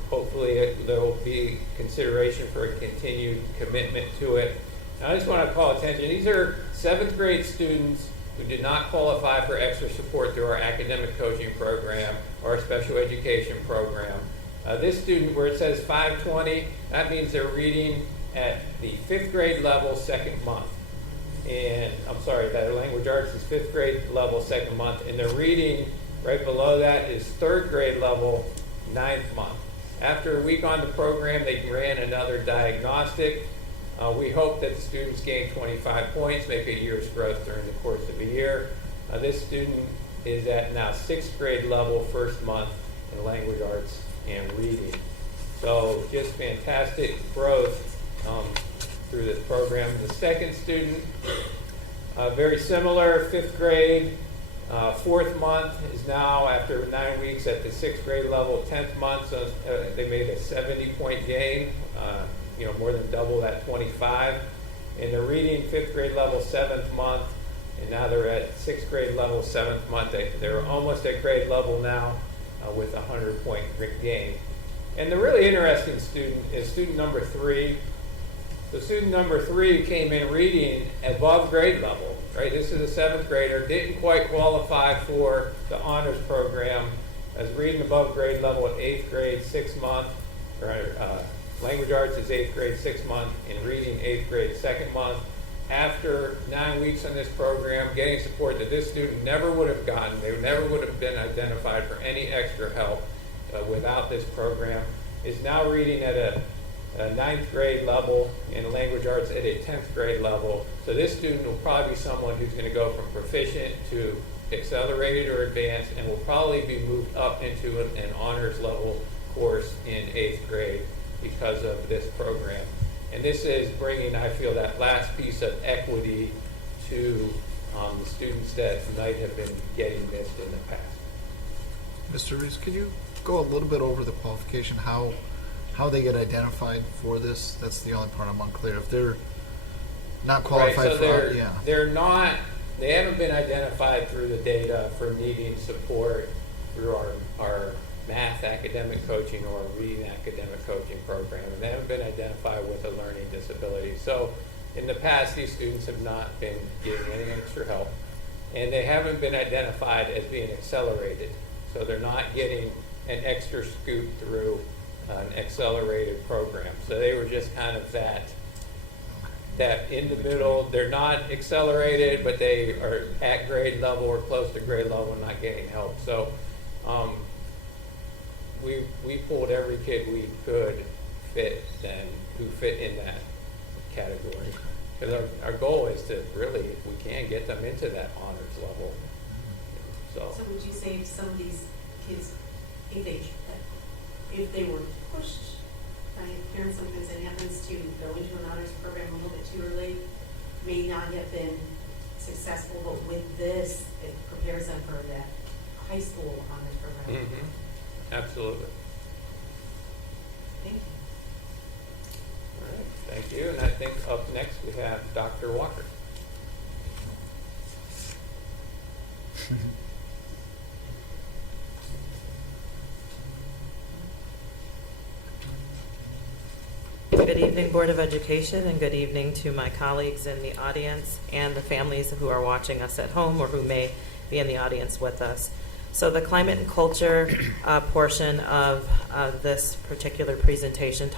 hopefully there will be consideration for a continued commitment to it. Now, I just want to call attention. These are 7th grade students who did not qualify for extra support through our academic coaching program or our special education program. This student, where it says 520, that means they're reading at the 5th grade level, 2nd month. And I'm sorry, that language arts is 5th grade level, 2nd month, and the reading right below that is 3rd grade level, 9th month. After a week on the program, they ran another diagnostic. We hope that the students gain 25 points, make a year's growth during the course of a year. This student is at now 6th grade level, 1st month in language arts and reading. So just fantastic growth through this program. The second student, very similar, 5th grade, 4th month is now, after 9 weeks, at the 6th grade level, 10th month, so they made a 70-point gain, more than double that 25. And they're reading 5th grade level, 7th month, and now they're at 6th grade level, 7th month. They're almost at grade level now with a 100-point gain. And the really interesting student is student number 3. So student number 3 came in reading above grade level, right? This is a 7th grader, didn't quite qualify for the honors program, as reading above grade level at 8th grade, 6th month, or language arts is 8th grade, 6th month, and reading 8th grade, 2nd month. After 9 weeks on this program, getting support that this student never would have gotten, they never would have been identified for any extra help without this program, is now reading at a 9th grade level and language arts at a 10th grade level. So this student will probably be someone who's going to go from proficient to accelerated or advanced and will probably be moved up into an honors level course in 8th grade because of this program. And this is bringing, I feel, that last piece of equity to the students that might have been getting missed in the past. Mr. Reese, could you go a little bit over the qualification, how they get identified for this? That's the only part I'm unclear. If they're not qualified they haven't been identified through the data for needing support through our math academic coaching or reading academic coaching program, and they haven't been identified with a learning disability. So in the past, these students have not been getting any extra help. and they haven't been identified as being accelerated. So they're not getting an extra scoop through an accelerated program. So they were just kind of that in the middle. They're not accelerated, but they are at grade level or close to grade level and not getting help. So we pulled every kid we could fit then who fit in that category. Because our goal is to really, if we can, get them into that honors level. So So would you say some of these kids, if they were pushed by parents, sometimes it happens to go into an honors program a little bit too early, may not have been successful, but with this, it prepares them for that high school honors program. absolutely. Thank you. All right, thank you. And I think up next we have Dr. Walker. Good evening, Board of Education, and good evening to my colleagues in the audience and the families who are watching us at home or who may be in the audience with us. So the climate and culture portion of this particular presentation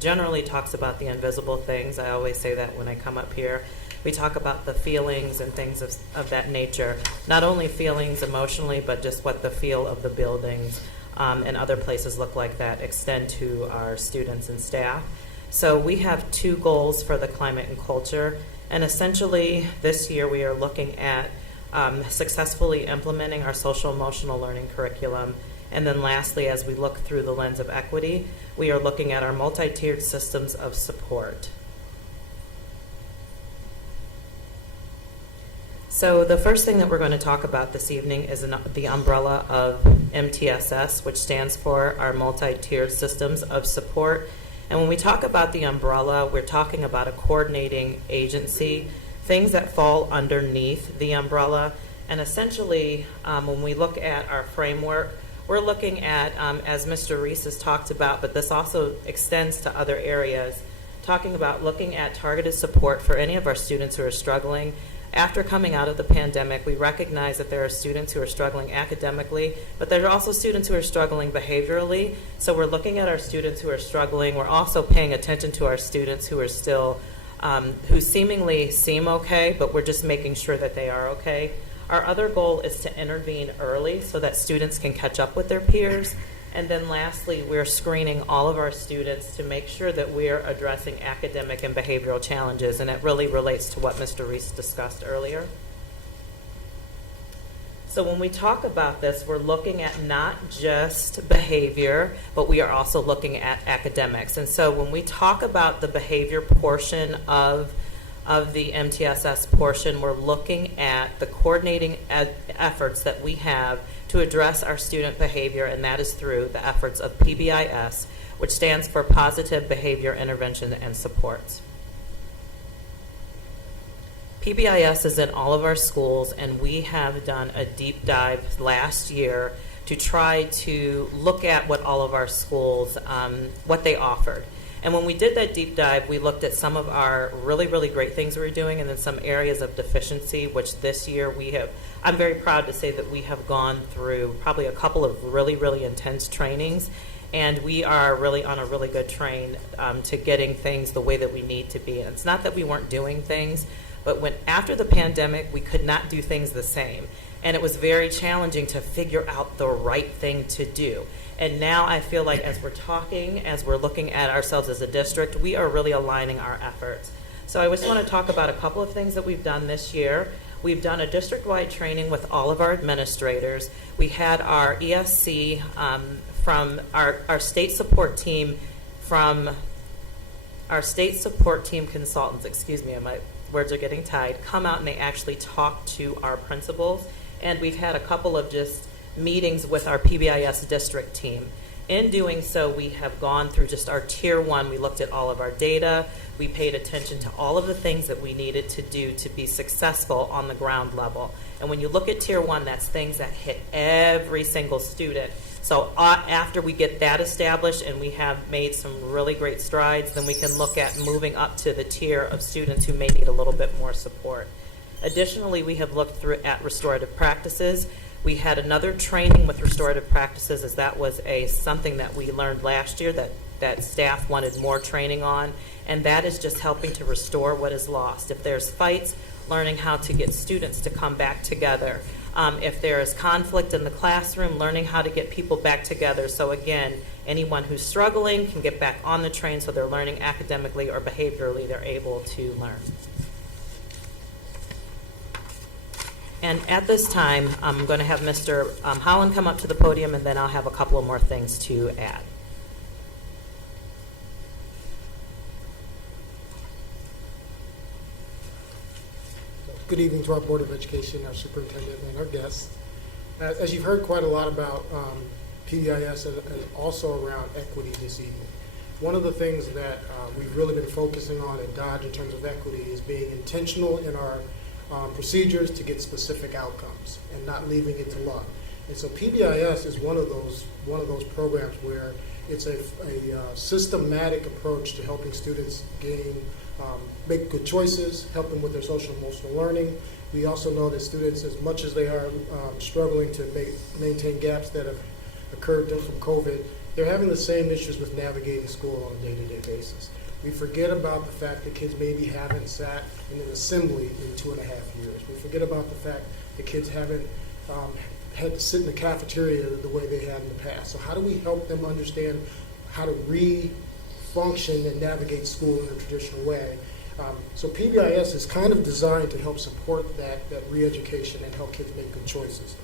generally talks about the invisible things. I always say that when I come up here. We talk about the feelings and things of that nature, not only feelings emotionally, but just what the feel of the buildings and other places look like that extend to our students and staff. So we have two goals for the climate and culture, and essentially this year we are looking at successfully implementing our social emotional learning curriculum. And then lastly, as we look through the lens of equity, we are looking at our multi-tiered systems of support. So the first thing that we're going to talk about this evening is the umbrella of MTSS, which stands for our multi-tiered systems of support. And when we talk about the umbrella, we're talking about a coordinating agency, things that fall underneath the umbrella. And essentially, when we look at our framework, we're looking at, as Mr. Reese has talked about, but this also extends to other areas, talking about looking at targeted support for any of our students who are struggling. After coming out of the pandemic, we recognize that there are students who are struggling academically, but there are also students who are struggling behaviorally. So we're looking at our students who are struggling. We're also paying attention to our students who are still, who seemingly seem okay, but we're just making sure that they are okay. Our other goal is to intervene early so that students can catch up with their peers. And then lastly, we're screening all of our students to make sure that we're addressing academic and behavioral challenges, and it really relates to what Mr. Reese discussed earlier. So when we talk about this, we're looking at not just behavior, but we are also looking at academics. And so when we talk about the behavior portion of the MTSS portion, we're looking at the coordinating efforts that we have to address our student behavior, and that is through the efforts of PBIS, which stands for Positive Behavior Intervention and Supports. PBIS is in all of our schools, and we have done a deep dive last year to try to look at what all of our schools, what they offered. And when we did that deep dive, we looked at some of our really, really great things we were doing and then some areas of deficiency, which this year I'm very proud to say that we have gone through probably a couple of really, really intense trainings, and we are really on a really good train to getting things the way that we need to be. And it's not that we weren't doing things, but after the pandemic, we could not do things the same. And it was very challenging to figure out the right thing to do. And now I feel like as we're looking at ourselves as a district, we are really aligning our efforts. So I just want to talk about a couple of things that we've done this year. We've done a district-wide training with all of our administrators. We had our ESC from our state support team consultants, my words are getting tied, come out and they actually talk to our principals. And we've had a couple of just meetings with our PBIS district team. In doing so, we have gone through just our tier 1. We looked at all of our data. We paid attention to all of the things that we needed to do to be successful on the ground level. And when you look at tier 1, that's things that hit every single student. So after we get that established and we have made some really great strides, then we can look at moving up to the tier of students who may need a little bit more support. Additionally, we have looked through at restorative practices. We had another training with restorative practices, as that was something that we learned last year that staff wanted more training on, and that is just helping to restore what is lost. If there's fights, learning how to get students to come back together. If there is conflict in the classroom, learning how to get people back together. So again, anyone who's struggling can get back on the train so they're learning academically or behaviorally, they're able to learn. And at this time, I'm going to have Mr. Holland come up to the podium, and then I'll have a couple of more things to add. Good evening to our Board of Education, our superintendent, and our guests. As you've heard quite a lot about PBIS and also around equity this evening, one of the things that we've really been focusing on at Dodge in terms of equity is being intentional in our procedures to get specific outcomes and not leaving it to luck. And so PBIS is one of those programs where it's a systematic approach to helping students make good choices, help them with their social and emotional learning. We also know that students, as much as they are struggling to maintain gaps that have occurred from COVID, they're having the same issues with navigating school on a day-to-day basis. We forget about the fact that kids maybe haven't sat in an assembly in 2.5 years. We forget about the fact that kids haven't had to sit in the cafeteria the way they had in the past. So how do we help them understand how to function and navigate school in a traditional way? So PBIS is kind of designed to help support that re-education and help kids make good choices.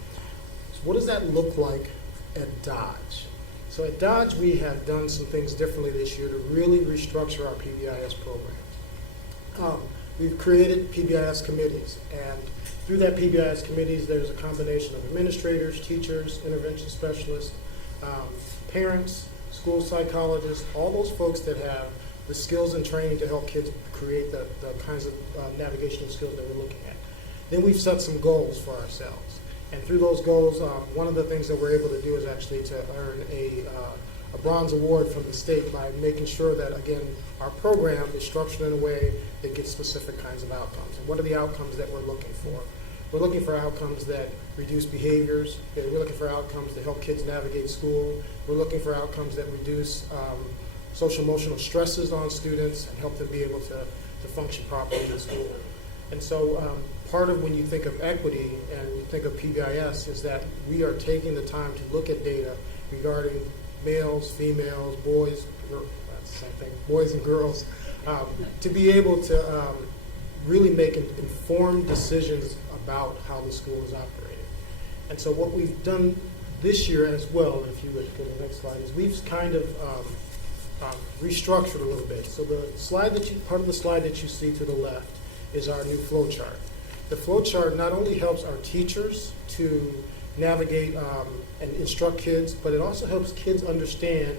So what does that look like at Dodge? So at Dodge, we have done some things differently this year to really restructure our PBIS program. We've created PBIS committees, and through that PBIS committees, there's a combination of administrators, teachers, intervention specialists, parents, school psychologists, all those folks that have the skills and training to help kids create the kinds of navigational skills that we're looking at. Then we've set some goals for ourselves. And through those goals, one of the things that we're able to do is actually to earn a bronze award from the state by making sure that, again, our program is structured in a way that gets specific kinds of outcomes. And what are the outcomes that we're looking for? We're looking for outcomes that reduce behaviors. We're looking for outcomes to help kids navigate school. We're looking for outcomes that reduce social emotional stresses on students and help them be able to function properly in school. And so part of when you think of equity and you think of PBIS is that we are taking the time to look at data regarding males, females, boys, that's the same thing, boys and girls, to be able to really make informed decisions about how the school is operating. And so what we've done this year as well, if you would go to the next slide, is we've kind of restructured a little bit. So the slide part of the slide that you see to the left is our new flow chart. The flow chart not only helps our teachers to navigate and instruct kids, but it also helps kids understand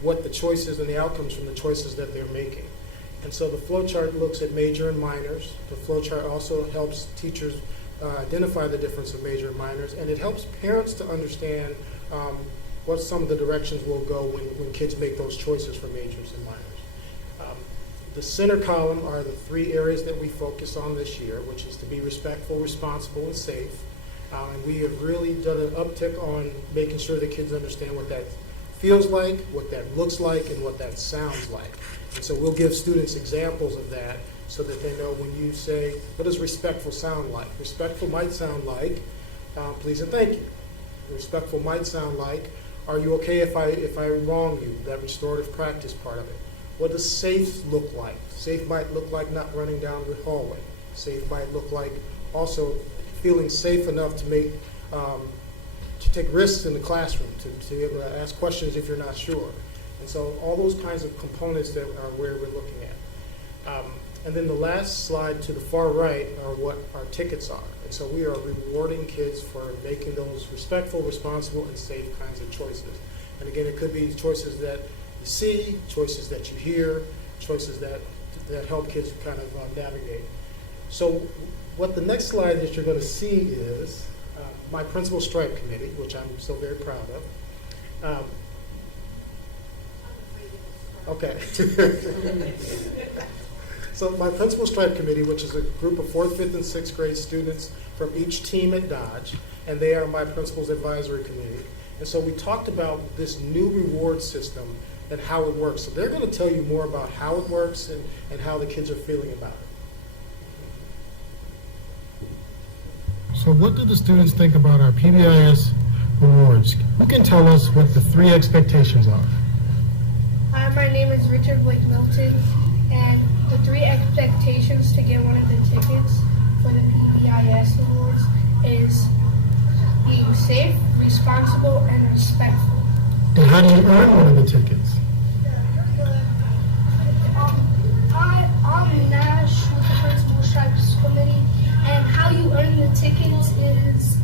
what the choices and the outcomes from the choices that they're making. And so the flow chart looks at major and minors. The flow chart also helps teachers identify the difference of major and minors, and it helps parents to understand what some of the directions will go when kids make those choices for majors and minors. The center column are the 3 areas that we focus on this year, which is to be respectful, responsible, and safe. And we have really done an uptick on making sure that kids understand what that feels like, what that looks like, and what that sounds like. And so we'll give students examples of that so that they know when you say, what does respectful sound like? Respectful might sound like, please and thank you. Respectful might sound like, are you okay if I wrong you? That restorative practice part of it. What does safe look like? Safe might look like not running down the hallway. Safe might look like also feeling safe enough to make to take risks in the classroom, to be able to ask questions if you're not sure. And so all those kinds of components that are where we're looking at. And then the last slide to the far right are what our tickets are. And so we are rewarding kids for making those respectful, responsible, and safe kinds of choices. And again, it could be choices that you see, choices that you hear, choices that help kids kind of navigate. So what the next slide that you're going to see is my Principal Stripe Committee, which I'm so very proud of. So my Principal Stripe Committee, which is a group of 4th, 5th, and 6th grade students from each team at Dodge, and they are my Principal's Advisory Committee. And so we talked about this new reward system and how it works. So they're going to tell you more about how it works and how the kids are feeling about it. So what do the students think about our PBIS rewards? Who can tell us what the 3 expectations are? Hi, my name is Richard Blake Milton, and the 3 expectations to get one of the tickets for the PBIS awards is being safe, responsible, and respectful. And how do you earn one of the tickets? I'm Nash with the Principal Stripes Committee, and how you earn the tickets is,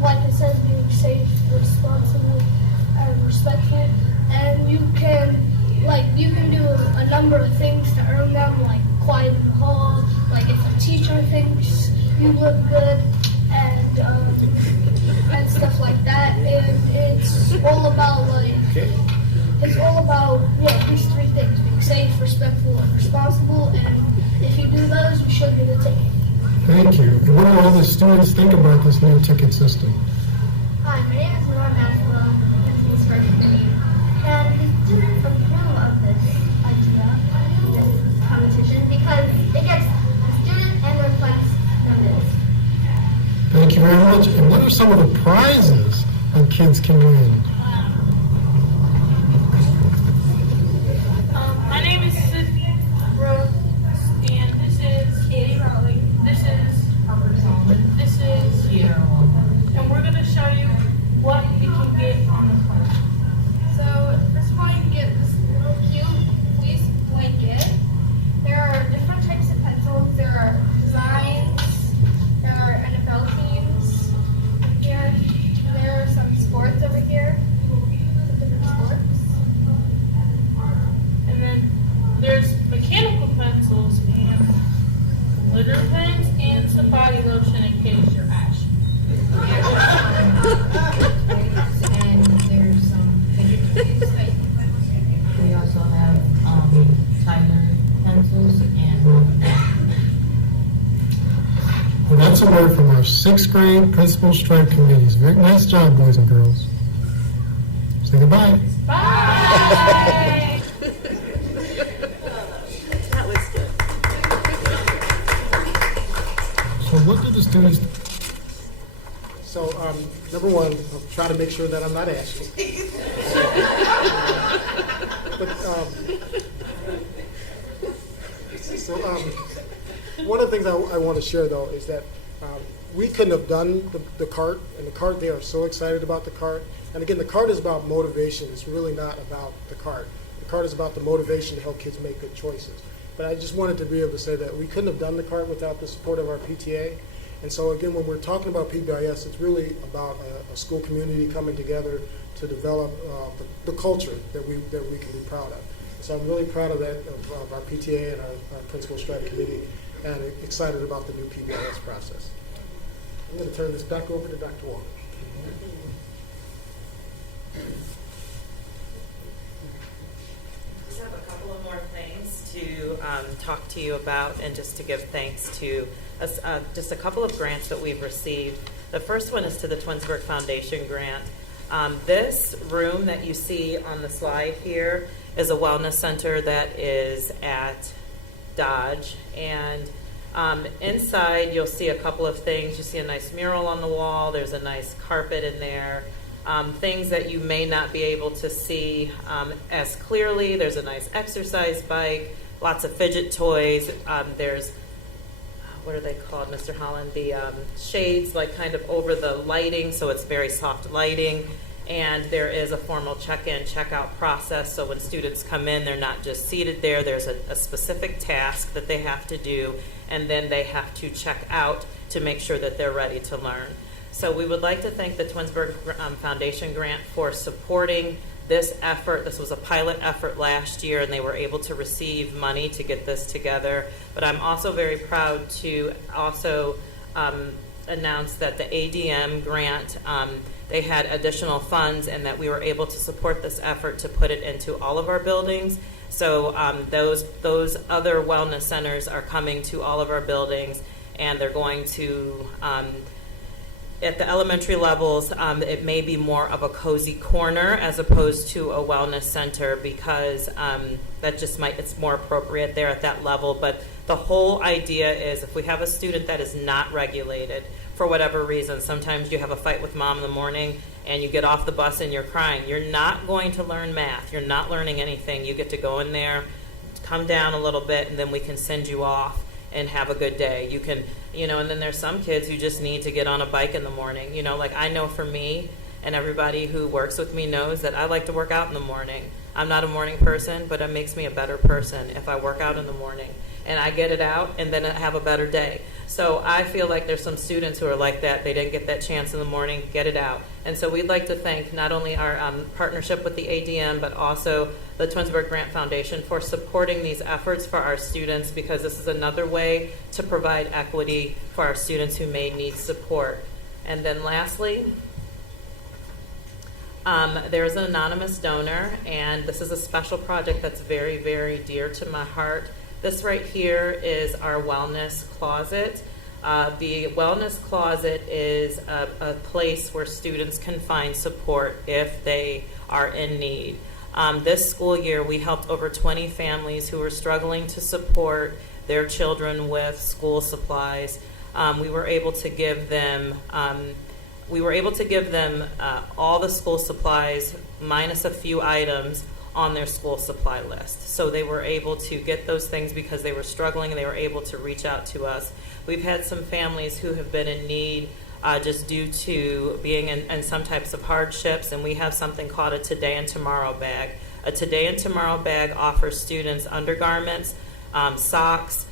like it says, being safe, responsible, and respectful. And you can do a number of things to earn them, like quiet in the hall, like if a teacher thinks you look good, and stuff like that. And it's all about these 3 things: being safe, respectful, and responsible. And if you do those, you should get a ticket. Thank you. And what do all the students think about this new ticket system? Hi, my name is Ron Maxwell, and Twinsburg Committee. And the students approve of this idea, this competition, because it gets students and their class noticed. Thank you very much. And what are some of the prizes that kids can win? My name is Sydney Rose, and this is Katie Rowley. This is Harper Solomon. This is Sierra. And we're going to show you what you can get on the front. So first of all, you can get this little cute fleece blanket. There are different types of pencils. There are designs. There are NFL teams over here. There are some sports over here. Different sports. And then there's mechanical pencils and glitter pens and some body lotion in case you're ashy. And there's some fidget toys. We also have tiger pencils and Well, that's a word from our 6th grade Principal Stripe Committees. Very nice job, boys and girls. Say goodbye. Bye! That was good. So what do the students... So, number one, I'll try to make sure that I'm not asking. One of the things I want to share, though, is that we couldn't have done the cart, and the cart, they are so excited about the cart. And again, the cart is about motivation. It's really not about the cart. The cart is about the motivation to help kids make good choices. But I just wanted to be able to say that we couldn't have done the cart without the support of our PTA. And so again, when we're talking about PBIS, it's really about a school community coming together to develop the culture that we can be proud of. So I'm really proud of that, of our PTA and our Principal Stripe Committee, and excited about the new PBIS process. I'm going to turn this back over to Dr. Walker. Just have a couple of more things to talk to you about, and just to give thanks to just a couple of grants that we've received. The first one is to the Twinsburg Foundation grant. This room that you see on the slide here is a wellness center that is at Dodge, and inside you'll see a couple of things. You see a nice mural on the wall. There's a nice carpet in there. Things that you may not be able to see as clearly. There's a nice exercise bike, lots of fidget toys. There's, what are they called, Mr. Holland? The shades, like kind of over the lighting, so it's very soft lighting. And there is a formal check-in, check-out process, so when students come in, they're not just seated there. There's a specific task that they have to do, and then they have to check out to make sure that they're ready to learn. So we would like to thank the Twinsburg Foundation grant for supporting this effort. This was a pilot effort last year, and they were able to receive money to get this together. But I'm also very proud to also announce that the ADM grant, they had additional funds, and that we were able to support this effort to put it into all of our buildings. So those other wellness centers are coming to all of our buildings, and they're going to, at the elementary levels, it may be more of a cozy corner as opposed to a wellness center, because that just might, it's more appropriate there at that level. But the whole idea is, if we have a student that is not regulated for whatever reason, sometimes you have a fight with mom in the morning and you get off the bus and you're crying, you're not going to learn math, you're not learning anything. You get to go in there, come down a little bit, and then we can send you off and have a good day. You can, and then there's some kids who just need to get on a bike in the morning. Like I know for me, and everybody who works with me knows that I like to work out in the morning. I'm not a morning person, but it makes me a better person if I work out in the morning and I get it out, and then I have a better day. So I feel like there's some students who are like that. They didn't get that chance in the morning, get it out. And so we'd like to thank not only our partnership with the ADM, but also the Twinsburg Grant Foundation for supporting these efforts for our students, because this is another way to provide equity for our students who may need support. And then lastly, there's an anonymous donor, and this is a special project that's very, very dear to my heart. This right here is our wellness closet. The wellness closet is a place where students can find support if they are in need. This school year, we helped over 20 families who were struggling to support their children with school supplies. We were able to give them all the school supplies minus a few items on their school supply list. So they were able to get those things because they were struggling, and they were able to reach out to us. We've had some families who have been in need just due to being in some types of hardships, and we have something called a Today and Tomorrow bag. A Today and Tomorrow bag offers students undergarments, socks,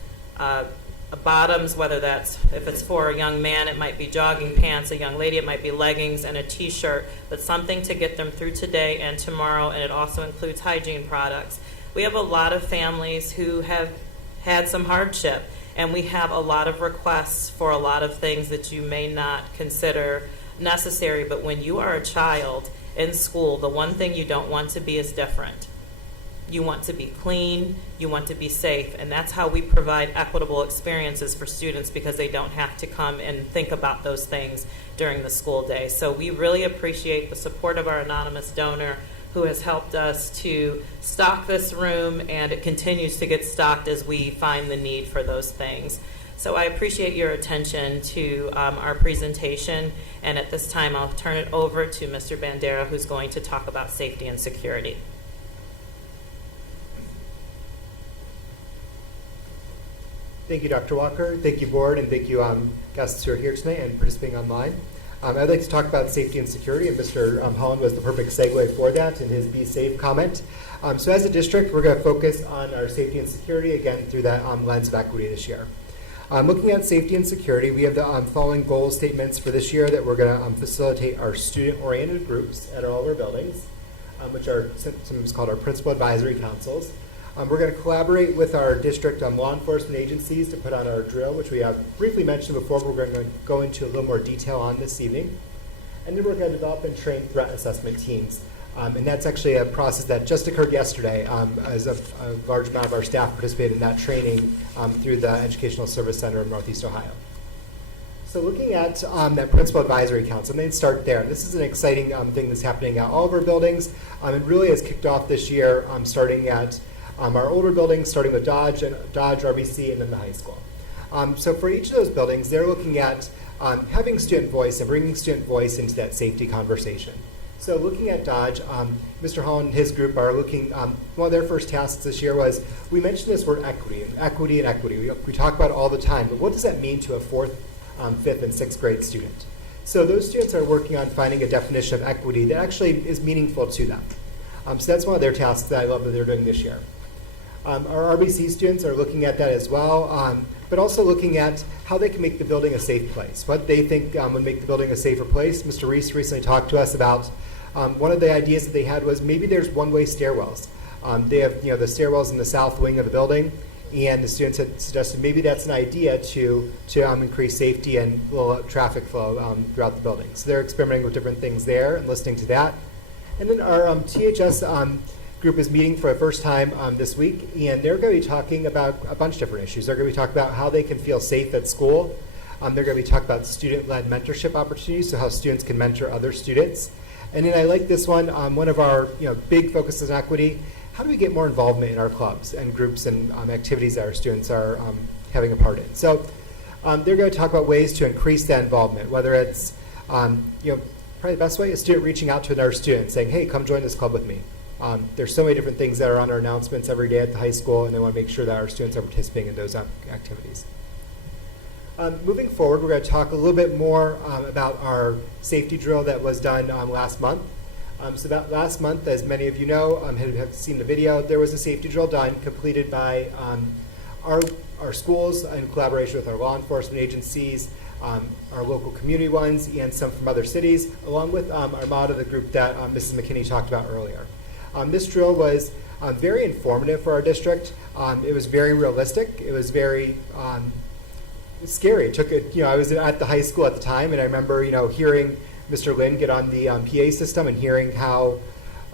bottoms, whether that's, if it's for a young man, it might be jogging pants, a young lady, it might be leggings and a t-shirt, but something to get them through today and tomorrow, and it also includes hygiene products. We have a lot of families who have had some hardship, and we have a lot of requests for a lot of things that you may not consider necessary, but when you are a child in school, the one thing you don't want to be is different. You want to be clean, you want to be safe, and that's how we provide equitable experiences for students, because they don't have to come and think about those things during the school day. So we really appreciate the support of our anonymous donor who has helped us to stock this room, and it continues to get stocked as we find the need for those things. So I appreciate your attention to our presentation, and at this time I'll turn it over to Mr. Bandera, who's going to talk about safety and security. Thank you, Dr. Walker. Thank you, board, and thank you, guests who are here tonight and participating online. I'd like to talk about safety and security, and Mr. Holland was the perfect segue for that in his Be Safe comment. So as a district, we're going to focus on our safety and security, again, through that lens of equity this year. Looking at safety and security, we have the following goal statements for this year that we're going to facilitate our student-oriented groups at all of our buildings, which are sometimes called our principal advisory councils. We're going to collaborate with our district law enforcement agencies to put on our drill, which we have briefly mentioned before, but we're going to go into a little more detail on this evening. And then we're going to develop and train threat assessment teams. And that's actually a process that just occurred yesterday, as a large amount of our staff participated in that training through the Educational Service Center in Northeast Ohio. So looking at that Principal Advisory Council, I'm going to start there. This is an exciting thing that's happening at all of our buildings. It really has kicked off this year, starting at our older buildings, starting with Dodge, RBC, and then the high school. So for each of those buildings, they're looking at having student voice and bringing student voice into that safety conversation. So looking at Dodge, Mr. Holland and his group are looking, one of their first tasks this year was, we mentioned this word equity, and equity and equity. We talk about it all the time, but what does that mean to a 4th, 5th, and 6th grade student? So those students are working on finding a definition of equity that actually is meaningful to them. So that's one of their tasks that I love that they're doing this year. Our RBC students are looking at that as well, but also looking at how they can make the building a safe place, what they think would make the building a safer place. Mr. Reese recently talked to us about one of the ideas that they had was maybe there's one-way stairwells. They have the stairwells in the south wing of the building, and the students had suggested maybe that's an idea to increase safety and little traffic flow throughout the building. So they're experimenting with different things there and listening to that. And then our THS group is meeting for the first time this week, and they're going to be talking about a bunch of different issues. They're going to be talking about how they can feel safe at school. They're going to be talking about student-led mentorship opportunities, so how students can mentor other students. And then I like this one, one of our big focuses on equity. How do we get more involvement in our clubs and groups and activities that our students are having a part in? So they're going to talk about ways to increase that involvement, whether it's, probably the best way is student reaching out to another student saying, hey, come join this club with me. There's so many different things that are on our announcements every day at the high school, and they want to make sure that our students are participating in those activities. Moving forward, we're going to talk a little bit more about our safety drill that was done last month. So that last month, as many of you know, have seen the video, there was a safety drill done, completed by our schools in collaboration with our law enforcement agencies, our local community ones, and some from other cities, along with Armada, the group that Mrs. McKinney talked about earlier. This drill was very informative for our district. It was very realistic. It was very scary. It took it. I was at the high school at the time, and I remember, hearing Mr. Lynn get on the PA system and hearing how,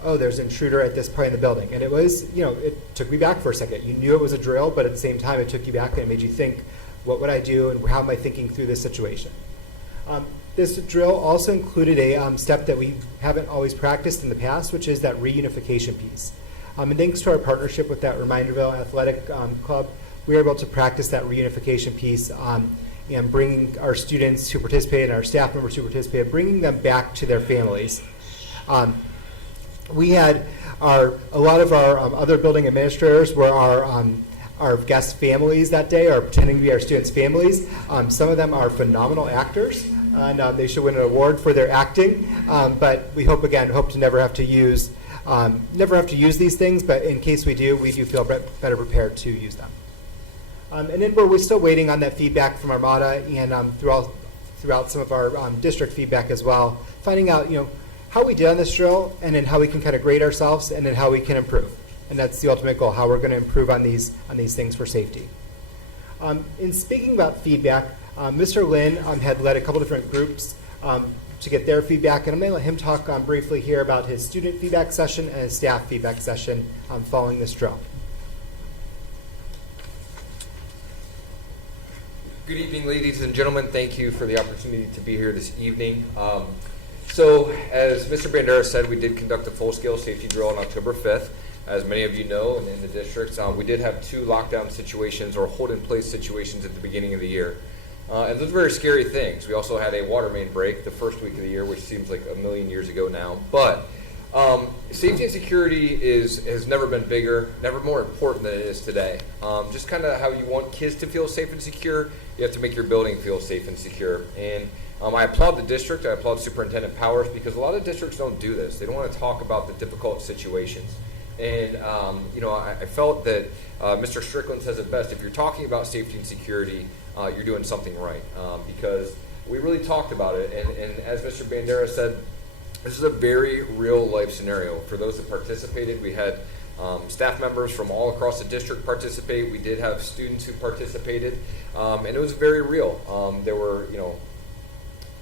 oh, there's an intruder at this point in the building, and it was, it took me back for a second. You knew it was a drill, but at the same time, it took you back and it made you think, what would I do, and how am I thinking through this situation? This drill also included a step that we haven't always practiced in the past, which is that reunification piece. And thanks to our partnership with that Reminderville Athletic Club, we were able to practice that reunification piece and bringing our students who participated and our staff members who participated, bringing them back to their families. We had a lot of our other building administrators were our guest families that day, or pretending to be our students' families. Some of them are phenomenal actors, and they should win an award for their acting. But we hope to never have to use these things. But in case we do feel better prepared to use them. And then we're still waiting on that feedback from Armada and throughout some of our district feedback as well, finding out how we did on this drill, and then how we can kind of grade ourselves, and then how we can improve. And that's the ultimate goal, how we're going to improve on these things for safety. In speaking about feedback, Mr. Lynn had led a couple different groups to get their feedback, and I'm going to let him talk briefly here about his student feedback session and his staff feedback session following this drill. Good evening, ladies and gentlemen. Thank you for the opportunity to be here this evening. So, as Mr. Bandera said, we did conduct a full-scale safety drill on October 5th. As many of you know, and in the districts, we did have 2 lockdown situations or hold-in-place situations at the beginning of the year. And those are very scary things. We also had a water main break the first week of the year, which seems like a million years ago now. But safety and security has never been bigger, never more important than it is today. Just kind of how you want kids to feel safe and secure, you have to make your building feel safe and secure. And I applaud the district, I applaud Superintendent Powers, because a lot of districts don't do this. They don't want to talk about the difficult situations. And, I felt that Mr. Strickland says it best. If you're talking about safety and security, you're doing something right, because we really talked about it. And as Mr. Bandera said, this is a very real life scenario. For those that participated, we had staff members from all across the district participate. We did have students who participated, and it was very real. There were,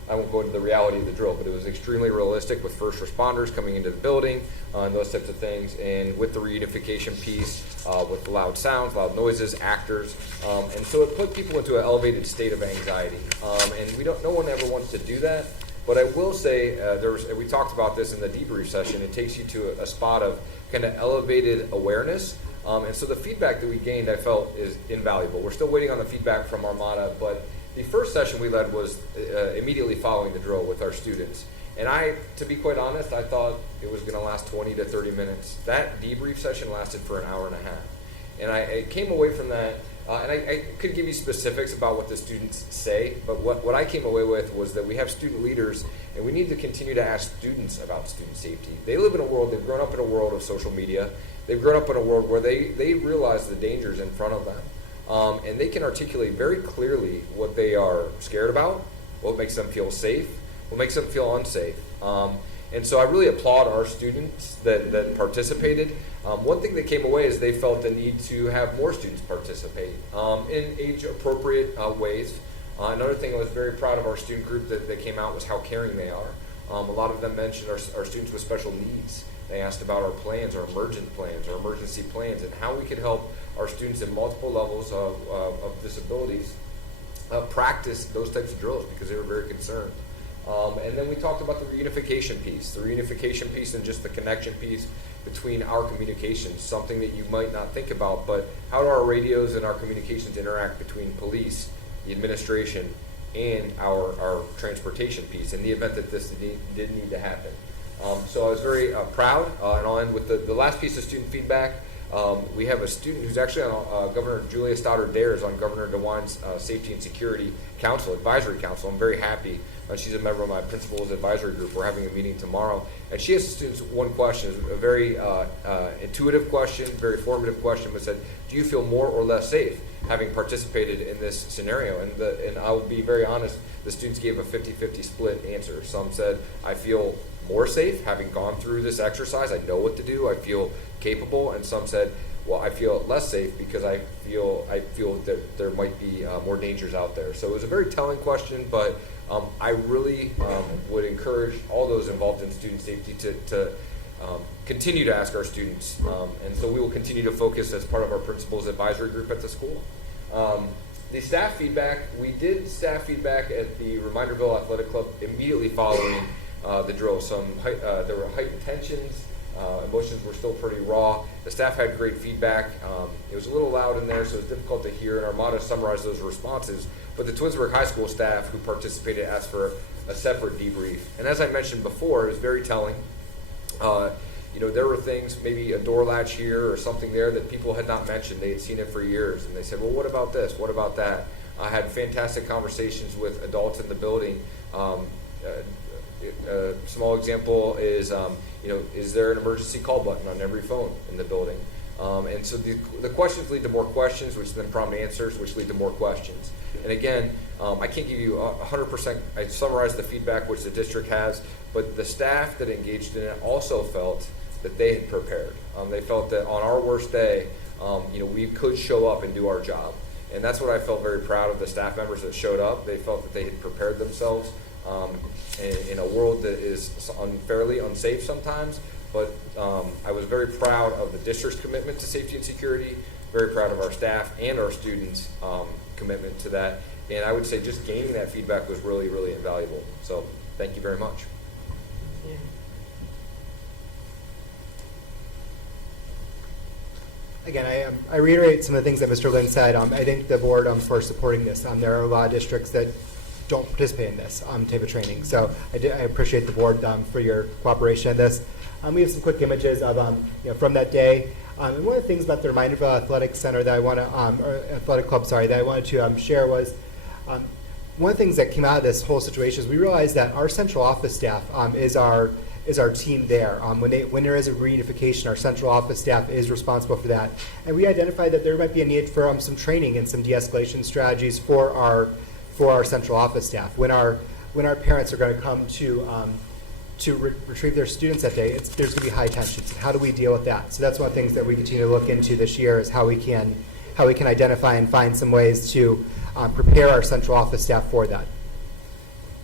I won't go into the reality of the drill, but it was extremely realistic with first responders coming into the building and those types of things, and with the reunification piece, with loud sounds, loud noises, actors, and so it put people into an elevated state of anxiety, and no one ever wants to do that. But I will say, we talked about this in the debrief session, it takes you to a spot of kind of elevated awareness, and so the feedback that we gained, I felt, is invaluable. We're still waiting on the feedback from Armada, but the first session we led was immediately following the drill with our students. And to be quite honest, I thought it was going to last 20 to 30 minutes. That debrief session lasted for an hour and a half. And I came away from that, and I could give you specifics about what the students say, but what I came away with was that we have student leaders, and we need to continue to ask students about student safety. They live in a world, they've grown up in a world of social media. They've grown up in a world where they realize the dangers in front of them. And they can articulate very clearly what they are scared about, what makes them feel safe, what makes them feel unsafe. And so I really applaud our students that participated. One thing that came away is they felt the need to have more students participate in age-appropriate ways. Another thing I was very proud of our student group that came out was how caring they are. A lot of them mentioned our students with special needs. They asked about our plans, our emergent plans, our emergency plans, and how we could help our students in multiple levels of disabilities practice those types of drills because they were very concerned. And then we talked about the reunification piece and just the connection piece between our communications, something that you might not think about, but how do our radios and our communications interact between police, the administration, and our transportation piece in the event that this did need to happen. So I was very proud, and I'll end with the last piece of student feedback. We have a student who's actually on Governor Julia Stoddard Dares on Governor DeWine's Safety and Security Council, Advisory Council. I'm very happy. She's a member of my principal's advisory group. We're having a meeting tomorrow. And she asked the students one question, a very intuitive question, very formative question, but said, do you feel more or less safe having participated in this scenario? And I will be very honest, the students gave a 50-50 split answer. Some said, I feel more safe having gone through this exercise. I know what to do. I feel capable. And some said, well, I feel less safe because I feel that there might be more dangers out there. So it was a very telling question, but I really would encourage all those involved in student safety to continue to ask our students. And so we will continue to focus as part of our principal's advisory group at the school. The staff feedback, we did staff feedback at the Reminderville Athletic Club immediately following the drill. There were heightened tensions. Emotions were still pretty raw. The staff had great feedback. It was a little loud in there, so it was difficult to hear, and Armada summarized those responses. But the Twinsburg High School staff who participated asked for a separate debrief. And as I mentioned before, it was very telling. There were things, maybe a door latch here or something there that people had not mentioned. They had seen it for years, and they said, well, what about this? What about that? I had fantastic conversations with adults in the building. A small example is, is there an emergency call button on every phone in the building? And so the questions lead to more questions, which then prompt answers, which lead to more questions. And again, I can't give you 100%. I summarized the feedback which the district has, but the staff that engaged in it also felt that they had prepared. They felt that on our worst day, we could show up and do our job. And that's what I felt very proud of the staff members that showed up. They felt that they had prepared themselves in a world that is unfairly unsafe sometimes. But I was very proud of the district's commitment to safety and security, very proud of our staff and our students' commitment to that. And I would say just gaining that feedback was really, really invaluable. So thank you very much. Again, I reiterate some of the things that Mr. Lynn said. I thank the board for supporting this. There are a lot of districts that don't participate in this type of training. So I appreciate the board for your cooperation in this. We have some quick images of from that day. And one of the things about the Reminderville Athletic Center that I want to, or Athletic Club, sorry, that I wanted to share was one of the things that came out of this whole situation is we realized that our central office staff is our team there. When there is a reunification, our central office staff is responsible for that. And we identified that there might be a need for some training and some de-escalation strategies for our central office staff. When our parents are going to come to retrieve their students that day, there's going to be high tensions. How do we deal with that? So that's one of the things that we continue to look into this year is how we can identify and find some ways to prepare our central office staff for that.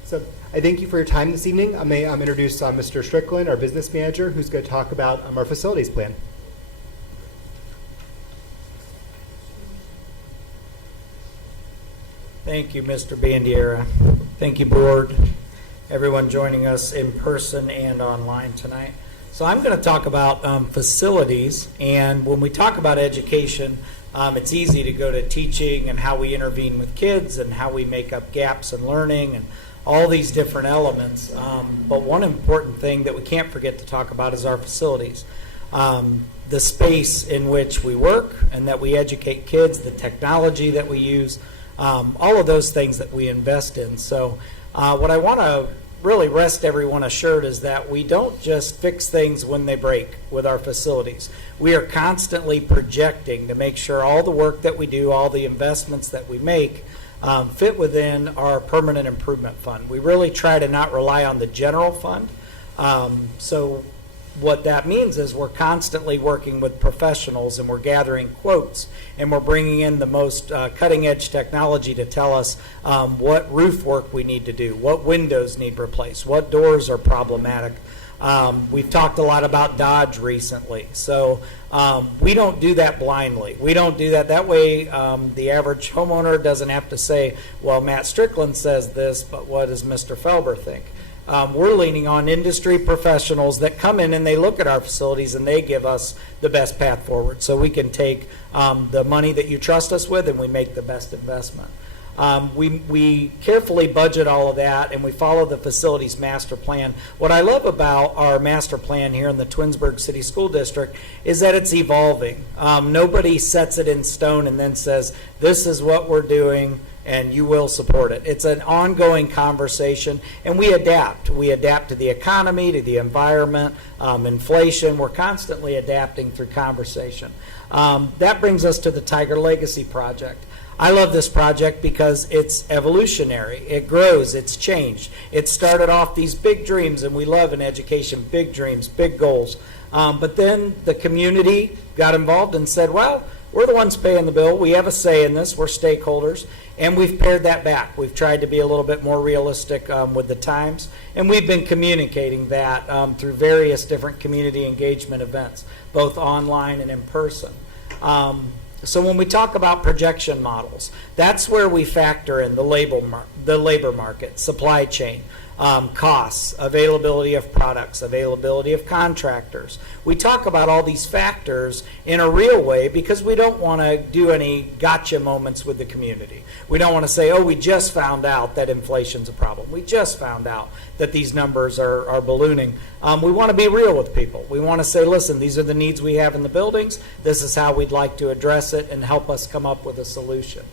So I thank you for your time this evening. I may introduce Mr. Strickland, our business manager, who's going to talk about our facilities plan. Thank you, Mr. Bandiera. Thank you, board, everyone joining us in person and online tonight. So I'm going to talk about facilities, and when we talk about education, it's easy to go to teaching and how we intervene with kids and how we make up gaps in learning and all these different elements. But one important thing that we can't forget to talk about is our facilities. The space in which we work and that we educate kids, the technology that we use, all of those things that we invest in. So what I want to really rest everyone assured is that we don't just fix things when they break with our facilities. We are constantly projecting to make sure all the work that we do, all the investments that we make fit within our permanent improvement fund. We really try to not rely on the general fund. So what that means is we're constantly working with professionals, and we're gathering quotes, and we're bringing in the most cutting-edge technology to tell us what roof work we need to do, what windows need replaced, what doors are problematic. We've talked a lot about Dodge recently, so we don't do that blindly. We don't do that. That way the average homeowner doesn't have to say, well, Matt Strickland says this, but what does Mr. Felber think? We're leaning on industry professionals that come in and they look at our facilities and they give us the best path forward, so we can take the money that you trust us with and we make the best investment. We carefully budget all of that, and we follow the facilities master plan. What I love about our master plan here in the Twinsburg City School District is that it's evolving. Nobody sets it in stone and then says, this is what we're doing, and you will support it. It's an ongoing conversation, and we adapt. We adapt to the economy, to the environment, inflation. We're constantly adapting through conversation. That brings us to the Tiger Legacy Project. I love this project because it's evolutionary. It grows. It's changed. It started off these big dreams, and we love in education big dreams, big goals. But then the community got involved and said, well, we're the ones paying the bill. We have a say in this. We're stakeholders. And we've pared that back. We've tried to be a little bit more realistic with the times. And we've been communicating that through various different community engagement events, both online and in person. So when we talk about projection models, that's where we factor in the labor market, supply chain, costs, availability of products, availability of contractors. We talk about all these factors in a real way because we don't want to do any gotcha moments with the community. We don't want to say, oh, we just found out that inflation's a problem. We just found out that these numbers are ballooning. We want to be real with people. We want to say, listen, these are the needs we have in the buildings. This is how we'd like to address it, and help us come up with a solution.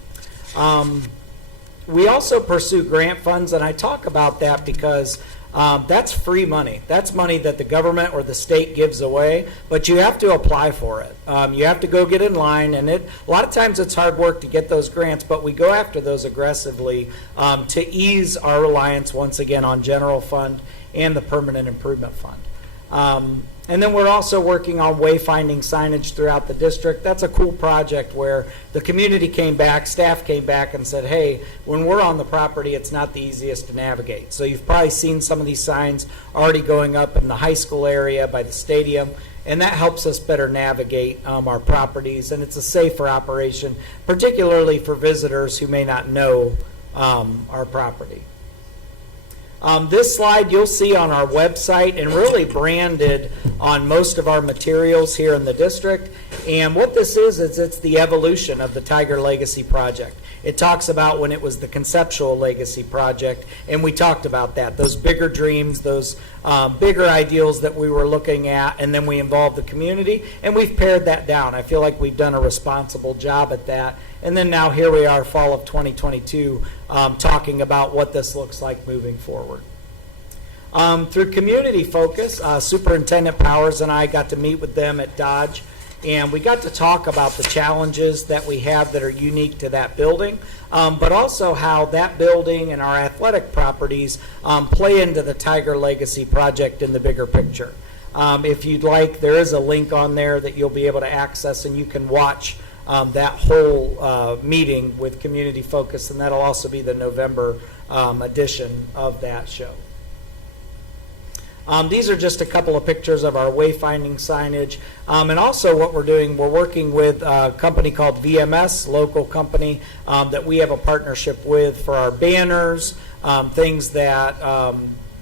We also pursue grant funds, and I talk about that because that's free money. That's money that the government or the state gives away, but you have to apply for it. You have to go get in line, and a lot of times it's hard work to get those grants, but we go after those aggressively to ease our reliance once again on general fund and the permanent improvement fund. And then we're also working on wayfinding signage throughout the district. That's a cool project where the community came back, staff came back and said, hey, when we're on the property, it's not the easiest to navigate. So you've probably seen some of these signs already going up in the high school area by the stadium, and that helps us better navigate our properties, and it's a safer operation, particularly for visitors who may not know our property. This slide you'll see on our website and really branded on most of our materials here in the district. And what this is it's the evolution of the Tiger Legacy Project. It talks about when it was the conceptual legacy project, and we talked about that, those bigger dreams, those bigger ideals that we were looking at, and then we involved the community, and we've pared that down. I feel like we've done a responsible job at that. And then now here we are, fall of 2022, talking about what this looks like moving forward. Through community focus, Superintendent Powers and I got to meet with them at Dodge, and we got to talk about the challenges that we have that are unique to that building, but also how that building and our athletic properties play into the Tiger Legacy Project in the bigger picture. If you'd like, there is a link on there that you'll be able to access, and you can watch that whole meeting with community focus, and that'll also be the November edition of that show. These are just a couple of pictures of our wayfinding signage. And also what we're doing, we're working with a company called VMS, local company that we have a partnership with for our banners, things that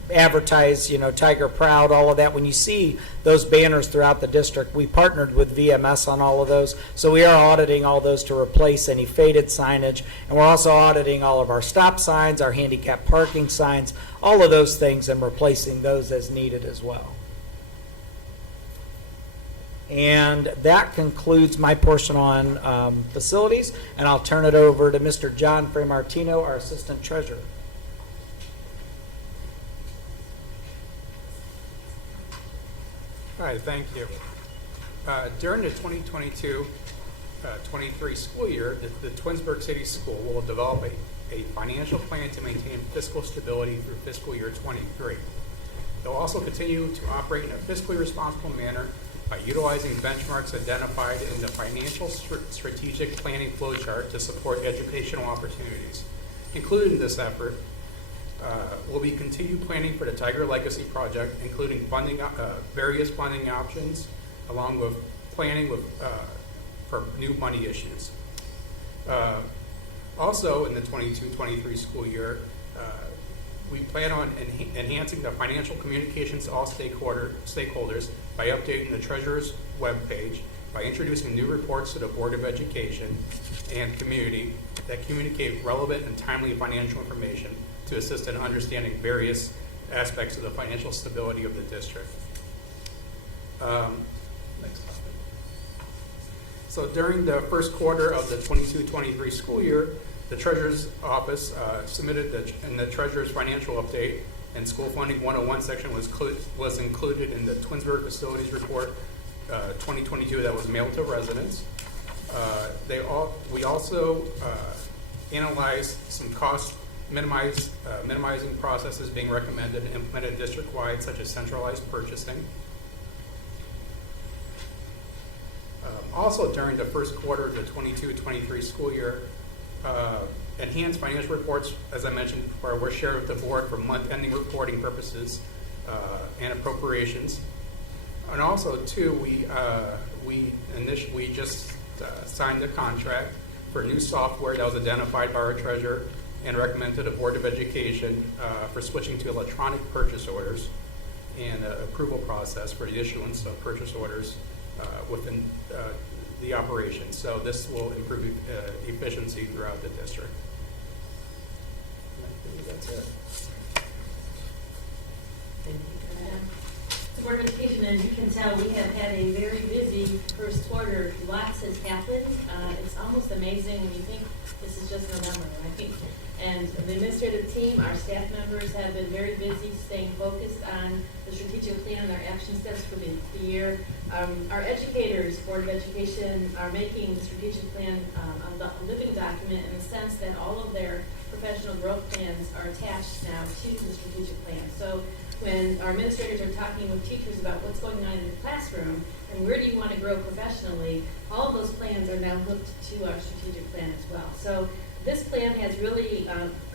advertise, Tiger Proud, all of that. When you see those banners throughout the district, we partnered with VMS on all of those. So we are auditing all those to replace any faded signage. And we're also auditing all of our stop signs, our handicap parking signs, all of those things, and replacing those as needed as well. And that concludes my portion on facilities. And I'll turn it over to Mr. John Framartino, our Assistant Treasurer. All right, thank you. During the 2022-23 school year, the Twinsburg City School will develop a financial plan to maintain fiscal stability through fiscal year 23. They'll also continue to operate in a fiscally responsible manner by utilizing benchmarks identified in the financial strategic planning flowchart to support educational opportunities. Included in this effort will be continued planning for the Tiger Legacy Project, including funding, various funding options, along with planning for new money issues. Also, in the 22-23 school year, we plan on enhancing the financial communications to all stakeholders by updating the Treasurer's webpage, by introducing new reports to the Board of Education and community that communicate relevant and timely financial information to assist in understanding various aspects of the financial stability of the district. Next topic. So during the first quarter of the 22-23 school year, the Treasurer's Office submitted in the Treasurer's Financial Update and School Funding 101 section was included in the Twinsburg Facilities Report 2022 that was mailed to residents. We also analyzed some cost minimizing processes being recommended and implemented district-wide, such as centralized purchasing. Also, during the first quarter of the 22-23 school year, enhanced financial reports, as I mentioned before, were shared with the board for month-ending reporting purposes and appropriations. And also, too, we just signed a contract for new software that was identified by our treasurer and recommended to the Board of Education for switching to electronic purchase orders and approval process for the issuance of purchase orders within the operation. So this will improve efficiency throughout the district. I believe that's it. The Board of Education, as you can tell, we have had a very busy first quarter. Lots has happened. It's almost amazing when you think this is just November, right? And the administrative team, our staff members have been very busy staying focused on the strategic plan and our action steps for the year. Our educators, Board of Education, are making the strategic plan a living document in the sense that all of their professional growth plans are attached now to the strategic plan. So when our administrators are talking with teachers about what's going on in the classroom and where do you want to grow professionally, all of those plans are now hooked to our strategic plan as well. So this plan has really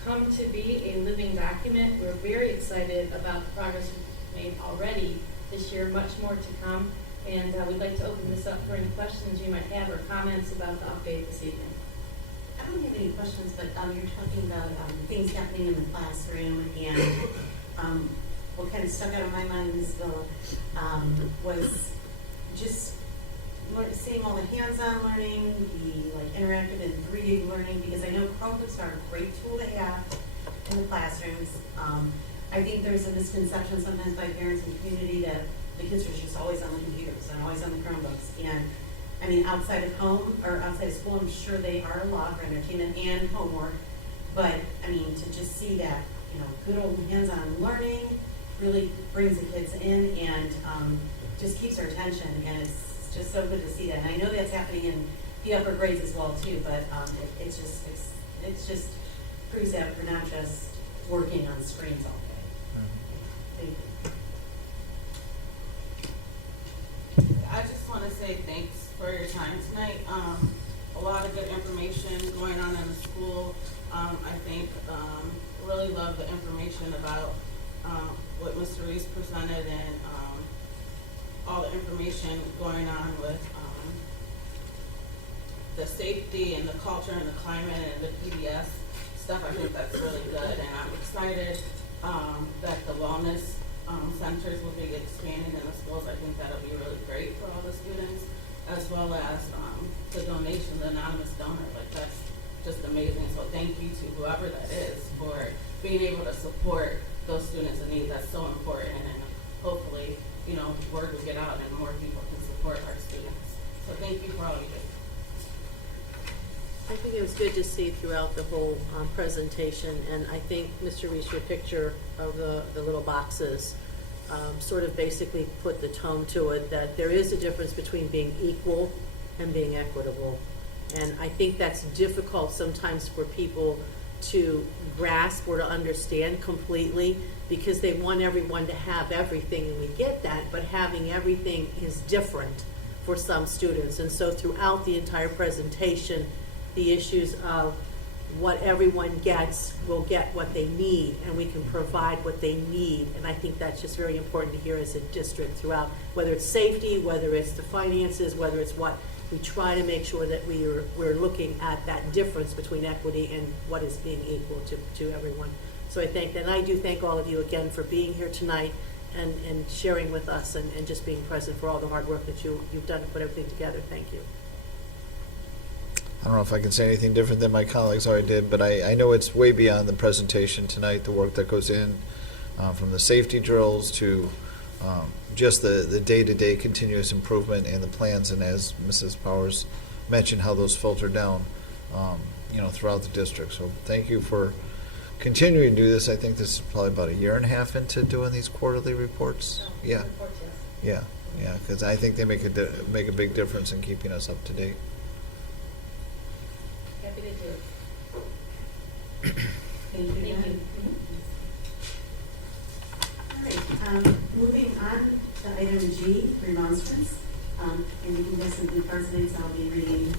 come to be a living document. We're very excited about the progress we've made already this year, much more to come. And we'd like to open this up for any questions you might have or comments about the update this evening. I don't have any questions, but you're talking about things happening in the classroom, and what kind of stuck out of my mind was just seeing all the hands-on learning, the interactive and 3D learning, because I know Chromebooks are a great tool to have in the classrooms. I think there's a misconception sometimes by parents and community that the kids are just always on the computers and always on the Chromebooks. And I mean, outside of home or outside of school, I'm sure they are a lot for entertainment and homework. But I mean, to just see that, good old hands-on learning really brings the kids in and just keeps their attention. And it's just so good to see that. And I know that's happening in the upper grades as well too. But it's just proves that we're not just working on screens all day. Thank you. I just want to say thanks for your time tonight. A lot of good information going on in the school. I think really love the information about what Mr. Reese presented and all the information going on with the safety and the culture and the climate and the PBS stuff. I think that's really good, and I'm excited that the wellness centers will be expanding in the schools. I think that'll be really great for all the students, as well as the donation, the anonymous donor. Like, that's just amazing. So thank you to whoever that is for being able to support those students in need. That's so important, and hopefully, word will get out and more people can support our students. So thank you for all you do. I think it was good to see throughout the whole presentation, and I think, Mr. Reese, your picture of the little boxes sort of basically put the tone to it, that there is a difference between being equal and being equitable. And I think that's difficult sometimes for people to grasp or to understand completely, because they want everyone to have everything, and we get that, but having everything is different for some students. And so throughout the entire presentation, the issues of what everyone gets will get what they need, and we can provide what they need. And I think that's just very important to hear as a district throughout, whether it's safety, whether it's the finances, whether it's what, we try to make sure that we're looking at that difference between equity and what is being equal to everyone. So I thank, and I do thank all of you again for being here tonight and sharing with us and just being present for all the hard work that you've done to put everything together. Thank you. I don't know if I can say anything different than my colleagues already did, but I know it's way beyond the presentation tonight, the work that goes in from the safety drills to just the day-to-day continuous improvement and the plans, and as Mrs. Powers mentioned, how those filter down throughout the district. So thank you for continuing to do this. I think this is probably about a year and a half into doing these quarterly reports. Yeah, because I think they make a big difference in keeping us up to date. Happy to do it. Thank you. Thank you. All right, moving on to item G, remonstrance. And you can listen to the presidents, I'll be reading.